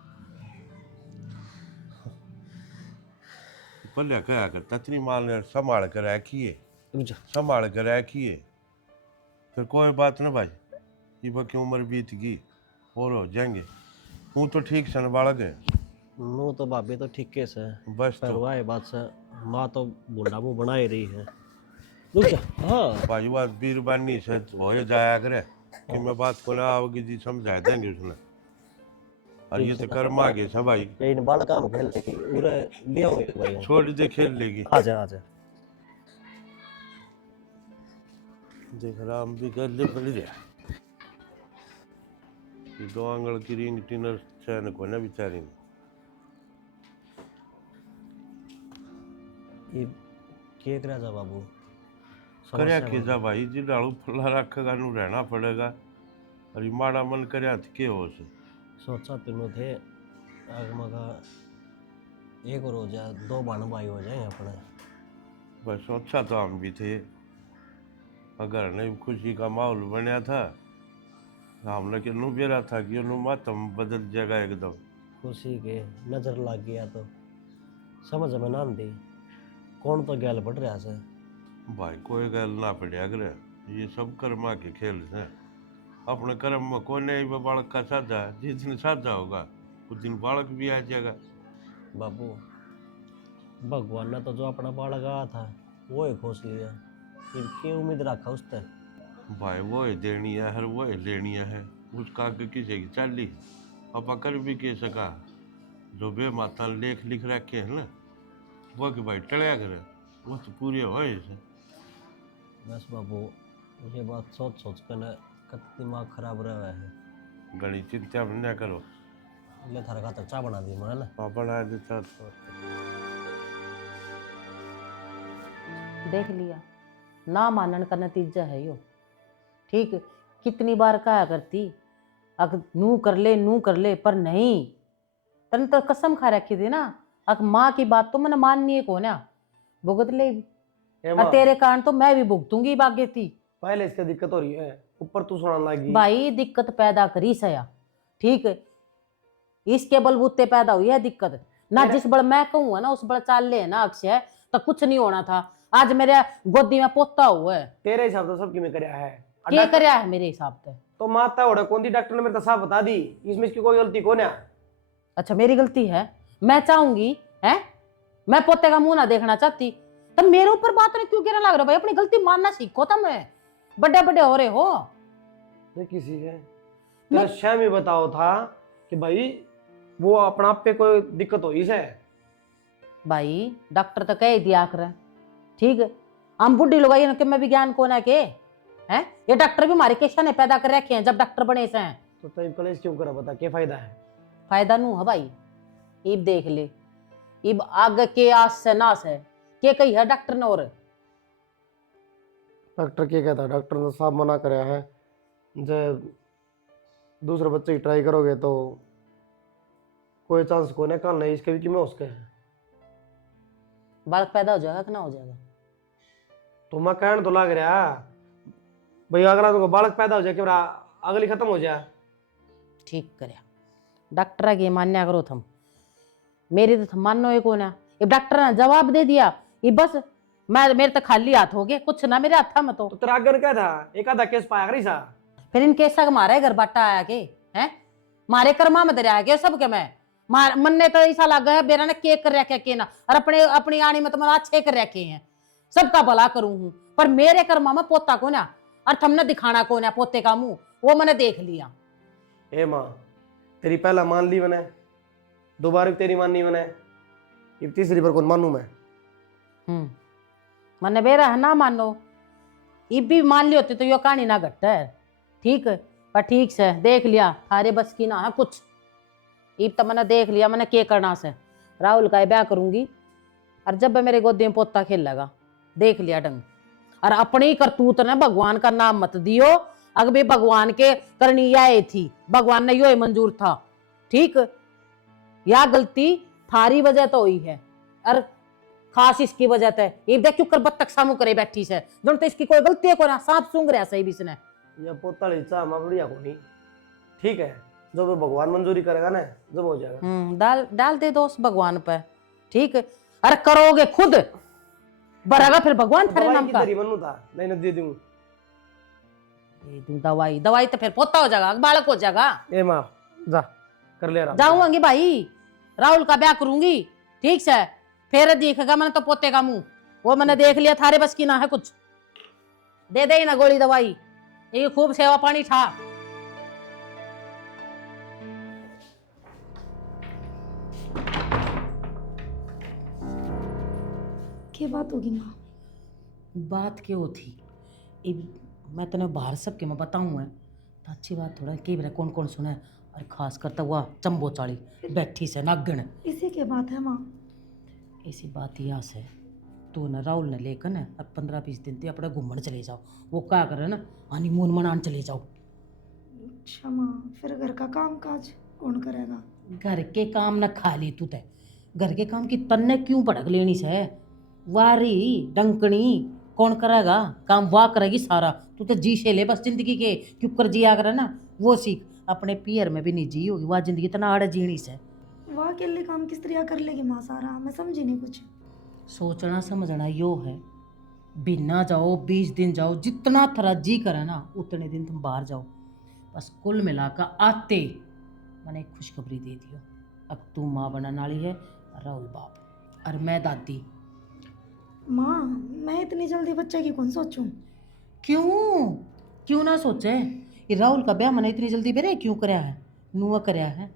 पहले क्या करता इतनी माल ने संभाल कर रखिए, रुक जा। संभाल कर रखिए। फिर कोई बात ना भाई, ये बाकी उम्र बीत गई और हो जाएंगे। हूँ तो ठीक सन बालक है मुँह तो भाभी तो ठीक है से, बस पर तो वाह बात से माँ तो बूढ़ा मुँह बना ही रही है। रुक जा। हाँ भाई बात बीरबानी से हो जाया करे कि मैं बात को ना आओगी जी समझा देंगे उसने। और ये तो कर्म आ गए सब भाई, लेकिन बाल काम खेल पूरे लिया हुए भाई। छोड़ दे खेल लेगी। आजा आजा। देख राम भी कर ले पड़ रहा ये दो आंगल की रिंग टिनर चैन को ना बेचारी ने। ये क्या करा जा बाबू, करया समस्या के बन- जा भाई जी डालू फला रखेगा नु रहना पड़ेगा। और ये माड़ा मन करया तो के हो से। सोचा तीनों थे आग मगा एक और हो जाए, दो बहन भाई हो जाए अपने। बस अच्छा तो हम भी थे, अगर नहीं खुशी का माहौल बनया था हमने के नु बेरा था कि नु मातम बदल जाएगा एकदम। खुशी के नजर लग गया तो समझ में ना दी, कौन तो गैल बढ़ रहा से। भाई कोई गल ना पड़िया करे, ये सब कर्मा के खेल है। अपने कर्म में कोई नहीं बालक का साधा है, जिस दिन साधा होगा उस दिन बालक भी आ जाएगा। बाबू भगवान ने तो जो अपना बालक आया था वो ही खोस लिया, फिर क्यों उम्मीद रखा उससे। भाई वो ही देनी है हर वो ही लेनी है, उसका आगे किसी की चाली अपा कर भी के सका। जो बे माता लेख लिख रखे है ना वो कि भाई टड़िया करे वो तो पूरे हो से। बस बाबू ये बात सोच सोच कर न कत दिमाग खराब रहा है। घड़ी चिंता न करो, ले थारा खातर चाय बना दी मैं ना। हाँ बना देता तो। देख लिया, ना मानने का नतीजा है यो। ठीक, कितनी बार कहा करती अग नू कर ले पर नहीं। तन तो कसम खा रखी थी ना, अग माँ की बात तो मैंने माननी है को ना भुगत ले। और तेरे कारण तो मैं भी भुगतूंगी बागे थी। पहले इसका दिक्कत हो रही है, ऊपर तू सुनाने लगी। भाई दिक्कत पैदा करी सया, ठीक है, इसके बलबूते पैदा हुई है दिक्कत ना। जिस बड़ मैं कहूँ ना उस बड़ चाल ले ना अक्षय, तो कुछ नहीं होना था। आज मेरे गोदी में पोता हुआ है। तेरे हिसाब से सब किमें करया है? क्या करया है मेरे हिसाब से? तो माता होड़ा कौन दी, डॉक्टर ने मेरे को साफ बता दी, इसमें इसकी कोई गलती कौन है? अच्छा मेरी गलती है? मैं चाहूंगी है मैं पोते का मुंह ना देखना चाहती, तो मेरे ऊपर बात नहीं क्यों गिरने लग रहा? भाई अपनी गलती मानना सीखो तुम, बड़े बड़े हो रहे हो। ये किसी है तेरा श्याम ही बताओ था कि भाई वो अपना आप पे कोई दिक्कत हो इसे। भाई डॉक्टर तो कह दिया कर, ठीक है, हम बुढ़ी लोग के में विज्ञान को ना के हैं, ये डॉक्टर भी हमारे केशा ने पैदा कर रखे हैं जब डॉक्टर बने से हैं। तो तब कलेश क्यों करा, बता क्या फायदा है? फायदा नू है भाई, इब देख ले, इब आगे के आस से नास है के कही है डॉक्टर ने। और डॉक्टर क्या कहता है? डॉक्टर ने साफ मना कराया है, जब दूसरे बच्चे की ट्राई करोगे तो कोई चांस को नहीं, कल नहीं इसके भी कि मैं उसके है। बालक पैदा हो जाएगा कि ना हो जाएगा? तो मैं कहने तो लग रहा भाई अगला तो बालक पैदा हो जाए कि अगली खत्म हो जाए। ठीक करया, डॉक्टर की मान्या करो थम, मेरी तो थम मानो ही को ना। ये डॉक्टर ने जवाब दे दिया, ये बस मैं मेरे तो खाली हाथ हो गए, कुछ ना मेरे हाथ में। तो तेरा आगे क्या था, एक आधा केस पाया करी सा। फिर इनके सग मारे घर बाटा आया के हैं मारे कर्मा में दरिया के सब के मैं मार मन ने तो ऐसा लगा है बेरा ने केक कर रखे के ना और अपने अपनी आनी में तुम्हारा अच्छे कर रखे हैं सबका भला करूं हूं पर मेरे कर्मा में पोता को ना और तुमने दिखाना को ना पोते का मुंह वो मैंने देख लिया। ए माँ, तेरी पहला मान ली मैंने, दोबारा भी तेरी माननी मैंने, ये तीसरी बार कौन मानू मैं? मैंने बेरा है ना मानो इब भी मान ली होती तो यो कहानी ना घट है ठीक पर ठीक से देख लिया थारे बस की ना है कुछ इब तो मैंने देख लिया मैंने के करना से राहुल का ब्याह करूंगी और जब मेरे गोदी में पोता खेलेगा देख लिया ढंग और अपनी करतूत ने भगवान का नाम मत दियो अगर भी भगवान के करनी आए थी भगवान ने यो ही मंजूर था ठीक या गलती थारी वजह तो हुई है और खास इसकी वजह से ये देख क्यों कर बत्तख सामू करे बैठी से जो तो इसकी कोई गलती है को ना सांप सूंघ रहा सही भी इसने ये पोता लीचा माँ बढ़िया को नहीं, ठीक है जो भी भगवान मंजूरी करेगा ना जब हो जाएगा। डाल डाल दे दोस्त भगवान पे ठीक अरे करोगे खुद बरागा फिर भगवान तेरे नाम का तेरी मनु था नहीं दे दूं दे दूं दवाई दवाई तो फिर पोता हो जाएगा बालक हो जाएगा। ए माँ जा कर ले रहा जाऊंगी भाई राहुल का ब्याह करूंगी ठीक से फिर देखेगा मैंने तो पोते का मुंह वो मैंने देख लिया थारे बस की ना है कुछ दे दे ना गोली दवाई ये खूब सेवा पानी था। क्या बात होगी माँ? बात क्यों थी मैं तने बाहर सब के मैं बताऊँ है तो अच्छी बात थोड़ा के बेरा कौन कौन सुने और खास करता हुआ चंबो चाली बैठी से नागण इसी के बात है माँ। ऐसी बात यहाँ से तू न राहुल ने लेकर न और 15-20 दिन ते अपने घूमने चले जाओ वो क्या करे ना हनीमून मनाने चले जाओ। अच्छा माँ, फिर घर का काम काज कौन करेगा? घर के काम न खा ली तू ते घर के काम की तन्ने क्यों भड़क लेनी से वारी डंकनी कौन करेगा काम वाह करेगी सारा तू तो जी से ले बस जिंदगी के क्यों कर जिया करे ना वो सीख अपने पियर में भी नहीं जी होगी वह जिंदगी इतना आड़े जीनी से वह अकेले काम किस तरह कर लेगी माँ सारा? मैं समझी नहीं कुछ। सोचना समझना यो है बिना जाओ 20 दिन जाओ जितना थरा जी करे ना उतने दिन तुम बाहर जाओ बस कुल मिलाकर आते मैंने एक खुशखबरी दे दियो अब तू माँ बनने वाली है राहुल बाप और मैं दादी। माँ मैं इतनी जल्दी बच्चे की कौन सोचूं? क्यों ना सोचे ये राहुल का ब्याह मैंने इतनी जल्दी बेरे क्यों कराया है नुआ कराया है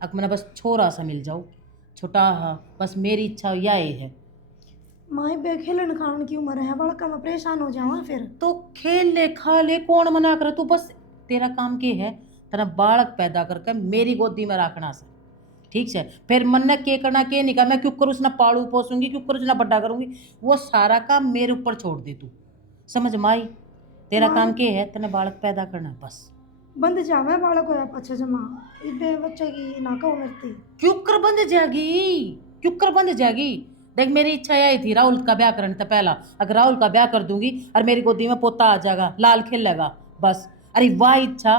अब मैंने बस छोरा सा मिल जाओ छोटा हाँ बस मेरी इच्छा यही है। माँ बे खेलन खान की उम्र है बड़का मैं परेशान हो जाऊँ फिर तो खेल ले खा ले कौन मना करे तू बस तेरा काम के है तेरा बालक पैदा करके मेरी गोदी में रखना से ठीक है फिर मन ने के करना के नहीं करना क्यों कर उसने पालू पोसूंगी क्यों कर उसने बड्डा करूंगी वो सारा काम मेरे ऊपर छोड़ दे तू समझ माई तेरा काम के है तेने बालक पैदा करना बस बंद जावे बालक होया पछे जमा इबे बच्चे की ना कहो मरती क्यों कर बंद जाएगी देख मेरी इच्छा यही थी राहुल का ब्याह करने से पहला अगर राहुल का ब्याह कर दूंगी और मेरी गोदी में पोता आ जाएगा लाल खेलेगा बस अरे वाह इच्छा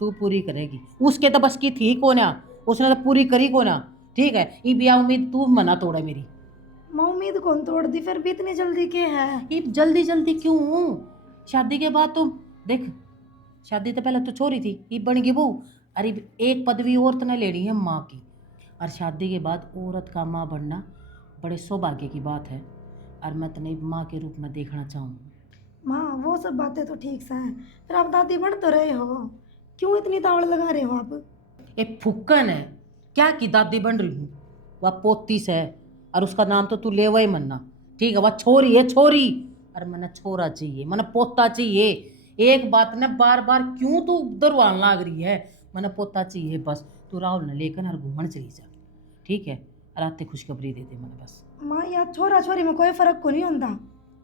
तू पूरी करेगी उसके तो बस की थी कोना उसने तो पूरी करी कोना ठीक है ये ब्याह उम्मीद तू मना तोड़े मेरी। मैं उम्मीद कौन तोड़ दी फिर भी इतनी जल्दी के है ये जल्दी क्यों शादी के बाद तो देख शादी तो पहले तो छोरी थी ये बन गई बहू अरे एक पदवी औरत ने लेनी है माँ की और शादी के बाद औरत का माँ बनना बड़े सौभाग्य की बात है और मैं तने माँ के रूप में देखना चाहूँ। माँ वो सब बातें तो ठीक सा है फिर आप दादी बन तो रहे हो क्यों इतनी तावड़ लगा रहे हो आप? एक फुक्कन है क्या की दादी बन रही हूँ वह पोती से है और उसका नाम तो तू ले वही मनना ठीक है वह छोरी है छोरी और मैंने छोरा चाहिए मैंने पोता चाहिए एक बात ने बार बार क्यों तू दरवान लाग रही है मैंने पोता चाहिए बस तू राहुल ने लेकर और घूमन चली जा ठीक है रात खुशखबरी दे दे मैंने बस। माँ यार छोरा छोरी में कोई फर्क को नहीं होता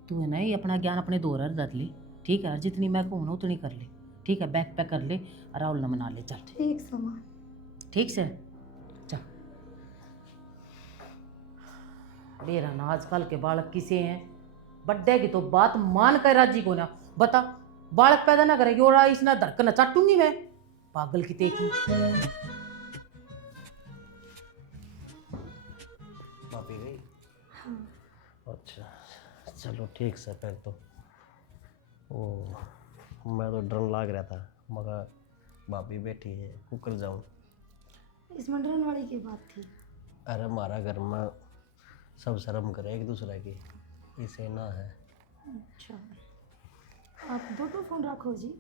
तू है ना ये अपना ज्ञान अपने दौर रख ले ठीक है जितनी मैं कहूँ ना उतनी कर ले ठीक है बैग पैक कर ले राहुल ने मना ले चल ठीक से माँ ठीक से चल मेरा ना आजकल के बालक किसे हैं बड्डे की तो बात मान कर राजी को ना बता बालक पैदा ना करेगी और इसना धड़कन न चाटूंगी मैं पागल की तेकी। माफी गई हाँ। अच्छा चलो ठीक से फिर तो ओ मैं तो डर लाग रहा था, मगर भाभी बैठी है कुकर जाऊँ। इसमें डरने वाली की बात थी? अरे हमारा घर में सब शर्म करे एक दूसरे की, इसे ना है। अच्छा, आप दो फोन रखो जी।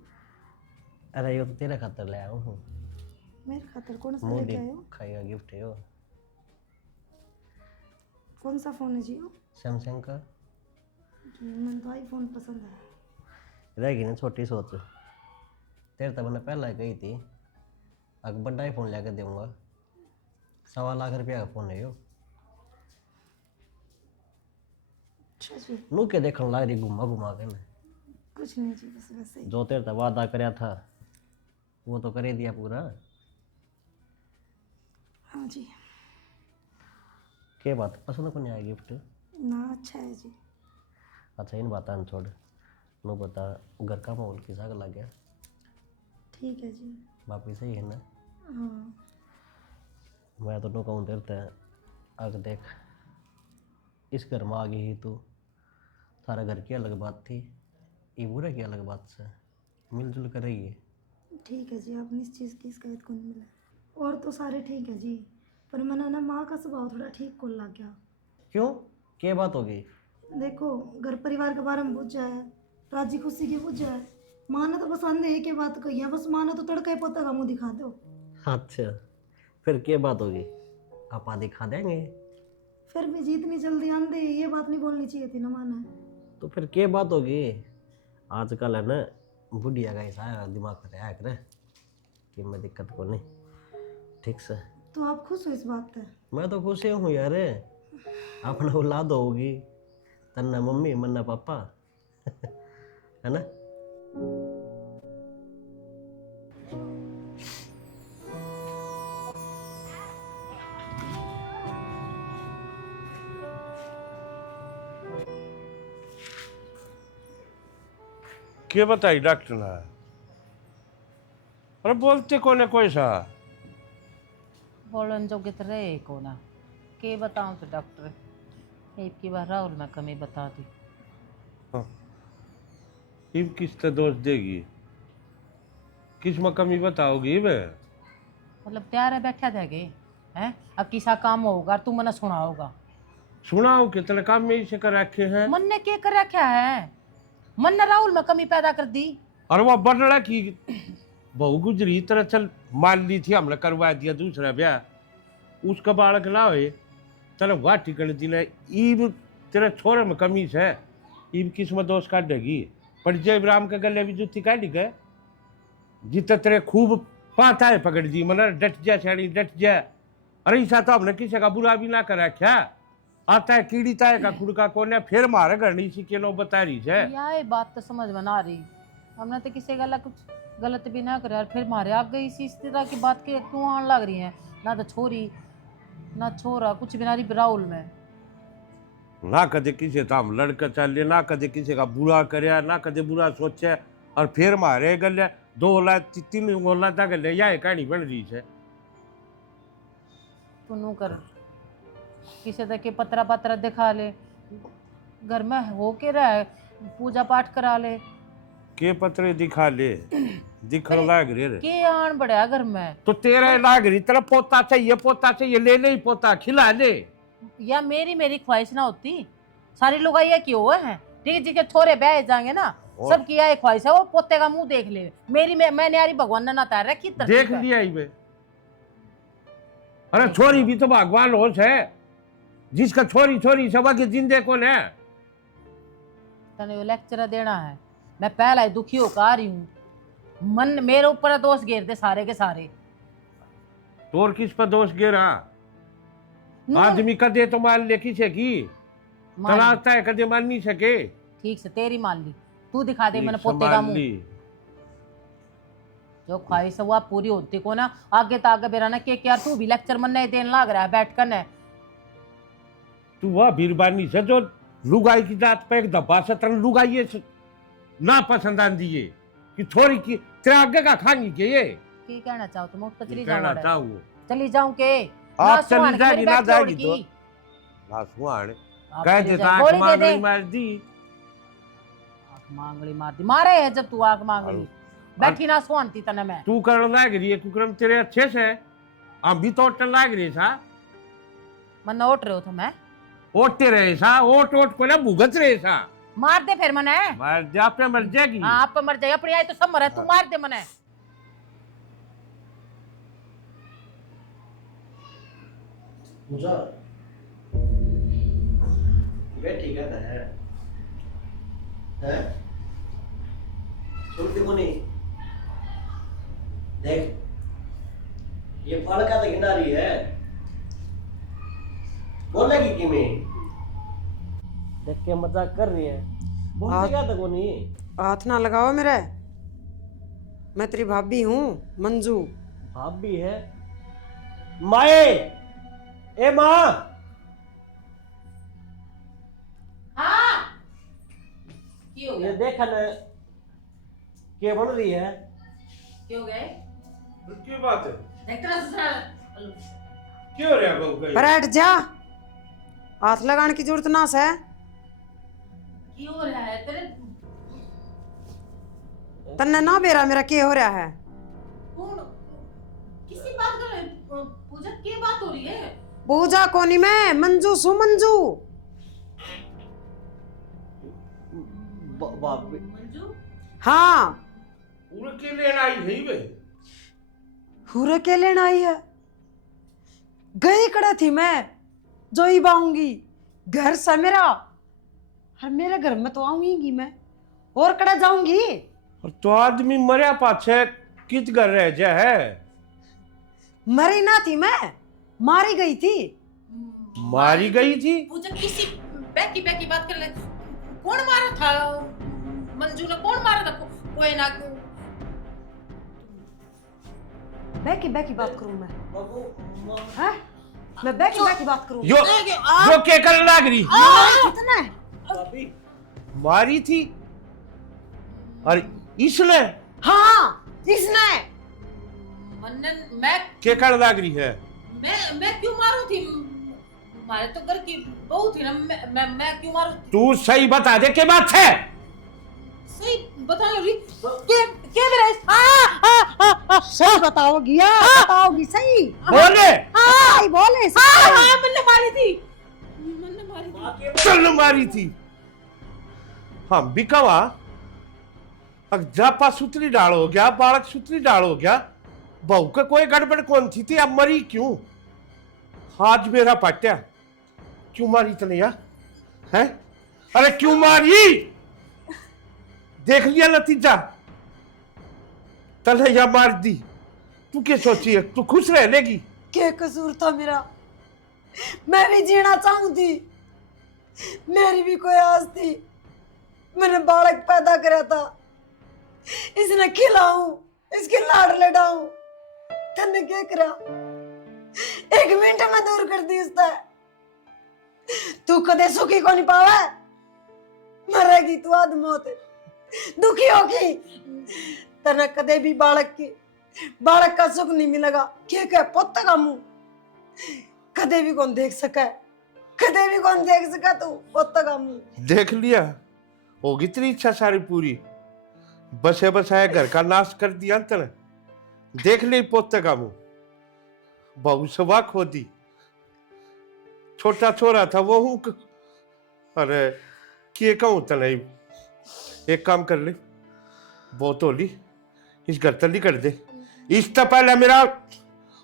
अरे ये तो तेरे खातर ले आया हूँ। मेरे खातिर कौन सा मुंह लेके आए हो? खाएगा गिफ्ट है वो, कौन सा फोन है जी वो? सैमसंग का। मैंने तो आईफोन पसंद है। रहेगी ना छोटी सोच, तेरे तो मैंने पहले कही थी अगर बड़ा ही फ़ोन लेकर दूंगा। 1.25 लाख रुपया का फ़ोन है यो। अच्छा जी। नू के देखने लग रही घुमा घुमा के ना। कुछ नहीं जी, बस वैसे ही। जो तेरे तो वादा कराया था वो तो कर ही दिया पूरा। हाँ जी। क्या बात पसंद को नहीं आया गिफ्ट? ना, अच्छा है जी। अच्छा इन बात न छोड़, नू बता घर का माहौल किसा का लग गया? ठीक है जी। वापिस सही है ना? हाँ। मैं तो नू कहूँ तेरे ते आग देख, इस घर में आ गई ही तू, सारा घर की अलग बात थी, ये बुरा की अलग बात से मिलजुल कर रही है। ठीक है जी, आपने इस चीज़ की शिकायत को नहीं मिला। और तो सारे ठीक है जी, पर मना ना माँ का स्वभाव थोड़ा ठीक को लग गया। क्यों, क्या बात हो गई? देखो, घर परिवार के बारे में पूछ जाए, राजी खुशी की पूछ जाए, माँ ने तो बस आंधे एक ही बात कही है, बस माँ ने तो तड़का ही पोता का मुँह दिखा दो। अच्छा, फिर क्या बात होगी? आप दिखा देंगे। फिर भी जी इतनी जल्दी आंधे ये बात नहीं बोलनी चाहिए थी ना माँ ने। तो फिर क्या बात होगी? आजकल है ना बुढ़िया का ऐसा दिमाग पर आया करे कि मैं दिक्कत को नहीं। ठीक से तो आप खुश हो इस बात से? मैं तो खुश ही हूँ यार, अपना औलाद होगी, तन्ना मम्मी मन्ना पापा है ना। क्या बताई डॉक्टर ने? अरे बोलते कोने कोई सा? बोलन जो कित रहे को ना के बताऊं तो डॉक्टर एक की बार राहुल में कमी बता दी। इब किस तरह दोष देगी? किस में कमी बताओगी वे? मतलब त्यारे बैठा थे गे हैं, अब किसा काम होगा तू मने सुना होगा। सुनाओ कितने काम में इसे कर रखे हैं। मन ने के कर रखा है, मन ने राहुल में कमी पैदा कर दी। और वो बड़ला की बहू गुजरी तरह चल मान ली थी, हमने करवा दिया दूसरा ब्याह, उसका बालक ना होए तेरा वाह टिकन दी ने। ईब तेरे छोरे में कमी है, ईब किस में दोष काटेगी? पर जय राम के गले भी जूती काटी गए, जितना तेरे खूब पाता है पकड़ दी मना डट जा शाड़ी डट जा। अरे ऐसा तो हमने किसी का बुरा भी ना करा क्या? आता है कीड़ी ताए का खुड़का कोने फिर मारे घर नहीं सी के बता रही है। ये बात तो समझ में ना आ रही, हमने तो किसी गला कुछ गलत भी ना करे और फिर मारे आ गई इसी तरह की बात के क्यों आने लग रही है? ना तो छोरी ना छोरा कुछ भी ना रही राहुल में। ना कदे किसी तो हम लड़के चले, ना कदे किसी का बुरा करे, ना कदे बुरा सोचे, और फिर मारे गले 2 औलाद 3 औलाद तक गले यह कहानी बन रही है। तू नू कर किसी तक के पत्रा पत्रा दिखा ले, घर में हो के रहे पूजा पाठ करा ले। के पत्रे दिखा ले दिखने लाग रहे के आन बढ़िया घर में तो तेरा लाग रही तेरा पोता चाहिए ले ले ही पोता खिला ले। या मेरी ख्वाहिश ना होती, सारी लोग ये क्यों हुए हैं? ठीक है जिसके छोरे ब्याह जाएंगे ना सबकी यही ख्वाहिश है वो पोते का मुंह देख ले। मेरी मैंने यारी भगवान ने ना तार रखी देख लिया ही बे। अरे छोरी भी तो भगवान होश है, जिसका छोरी छोरी सब के जिंदे कौन है? तने लेक्चर देना है, मैं पहला ही दुखी होकर आ रही हूँ, मन मेरे ऊपर दोष घेर दे सारे के सारे। तोर किस पर दोष गिरा? आदमी कदे तो मान ले किसे की तलाशता है, कदे मान नहीं सके। ठीक से तेरी मान ली, तू दिखा दे मैंने पोते का मुंह। जो ख्वाहिश है वो आप पूरी होती को ना आगे तो आगे बेरा ना के यार तू भी लेक्चर मन नहीं देने लग रहा है बैठ कर ने। तू वह बीरबानी से जो लुगाई की जात पे एक दबा से तरह लुगाई ना पसंद आंदी है कि थोड़ी की तेरे आगे का खानी के ये की कहना चाहो तुम उठ चली कहना जाओ चाहूँ चली जाऊं के आप चली जाएगी ना जाएगी तो ना सुहान कह देता आंख मार दी मांगड़ी मार दी मारे है जब तू आग मांग रही बैठी ना सोनती तने मैं तू करने लाग रही है कुकरम तेरे अच्छे से हम भी तो ओटन लाग रही सा मन नोट रहे हो तो मैं ओटते रहे सा ओट ओट को ना भुगत रहे सा मार दे फिर मने मर जा पे मर जाएगी हाँ आप मर जाए अपनी आई तो सब मरे तू मार दे मने मुझा बैठी कहता है सुनती को नहीं देख ये फल का तो गिना रही है बोलेगी कि मैं देख के मजाक कर रही है बोलती क्या था को नहीं हाथ ना लगाओ मेरे, मैं तेरी भाभी हूँ मंजू। आप भी है माए ए माँ हाँ क्यों ये देखा न क्या बन रही है क्यों गए क्या बात है देख तेरा ससुराल क्यों रे बहू गई पर हट जा, हाथ लगाने की जरूरत ना है। क्यों हो रहा है तेरे तन्ने ना बेरा मेरा क्या हो रहा है। कौन किसी बात कर रहे पूजा की बात हो रही है पूजा कोनी मैं मंजू सु मंजू। मंजू हाँ पूरे के लेना आई है वे हुरे के लेना आई है। गई कड़ा थी मैं जो ही बाऊंगी घर से मेरा, और मेरे घर में तो आऊंगी मैं और कड़ा जाऊंगी। और तो आदमी मरिया पाछे कित कर रहे जा है मरी ना थी मैं, मारी गई थी। मारी गई थी पूजा किसी बैकी बैकी बात कर ले कौन मारा था मंजू ने कौन मारा था कोई ना बैकी बैकी बात करूं मैं हैं? मैं बैकी बैकी बात करूं यो जो के कर लाग रही कितना है? मारी थी और इसने हाँ इसने मन्ने मैं के कर लाग रही है मैं क्यों मारू थी हमारे तो घर की बहू थी ना मैं क्यों मारू थी तू सही बता दे के बात है सही बता रही के मेरा सही बताओगी या बताओगी सही बोले सही बोले हाँ मैंने मारी थी चल मारी थी हम भी कवा अब जापा सूत्री डाल हो गया बालक सूत्री डाल हो गया बहू का कोई गड़बड़ कौन थी अब मरी क्यों आज मेरा पाट्या क्यों मारी तनैया है अरे क्यों मारी देख लिया नतीजा तनैया मार दी तू क्या सोची है तू खुश रह लेगी क्या कसूर था मेरा, मैं भी जीना चाहूं थी, मेरी भी कोई आस थी। मैंने बालक पैदा करा था, इसने खिलाऊं इसके लाड लडाऊं, तन्ने क्या करा 1 मिनट में दूर कर दी उसने। तू कदे सुखी को नहीं पावे, मरेगी तू आध मौत दुखी होगी। तने कदे भी बालक का सुख नहीं मिलेगा। क्या कह पुत का मुंह कदे भी कौन देख सका, कदे भी कौन देख सका तू पुत का मुंह। देख लिया होगी तेरी इच्छा सारी पूरी, बसे बसाए घर का नाश कर दिया तने देख ली पोते का मुंह बहु सवा खो दी छोटा छोरा था वो हूं अरे किए कहूं तने एक काम कर ले बहुत होली इस घर तली कर दे इस तो पहले मेरा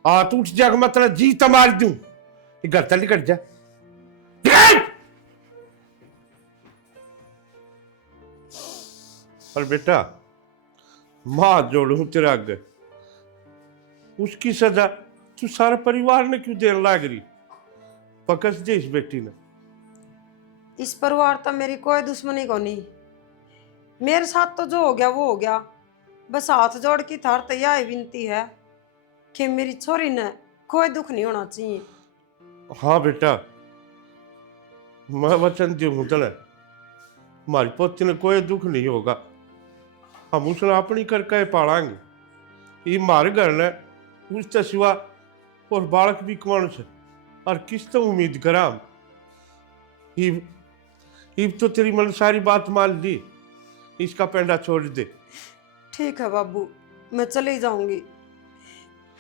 हाथ उठ जाएगा मैं तेरा जी तो मार दूं ये घर तली कर जा और बेटा मां जोड़ू तेरे आगे उसकी सजा तू सारे परिवार ने क्यों देने लाग रही पकस दे इस बेटी ने इस परिवार तो मेरी कोई दुश्मनी को नहीं, मेरे साथ तो जो हो गया वो हो गया। बस हाथ जोड़ की थार तैयार विनती है कि मेरी छोरी ने कोई दुख नहीं होना चाहिए। हाँ बेटा मैं वचन दी हूं तने हमारी पोती ने कोई दुख नहीं होगा, हम उसने अपनी करके पालांगे। ये मारे घर ने उससे सिवा और बालक भी कौन से और किस तो उम्मीद करा। इब तो तेरी मन सारी बात मान ली इसका पेंडा छोड़ दे। ठीक है बाबू, मैं चली जाऊंगी।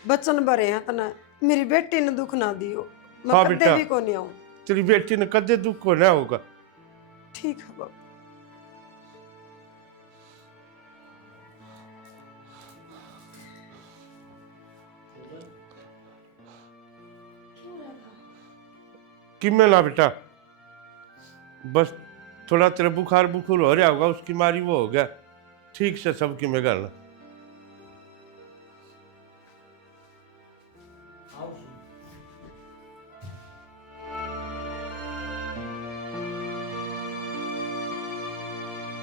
बचन भरे हैं तना, मेरी बेटी ने दुख ना दियो। मैं हाँ कदे बेटा। भी को नहीं आऊं। तेरी बेटी ने कदे दुख को ना होगा। ठीक है बाबू। कि मैं ना बेटा, बस थोड़ा तेरा बुखार बुखार हो रहा होगा, उसकी मारी वो हो गया। ठीक से सब की मैं गल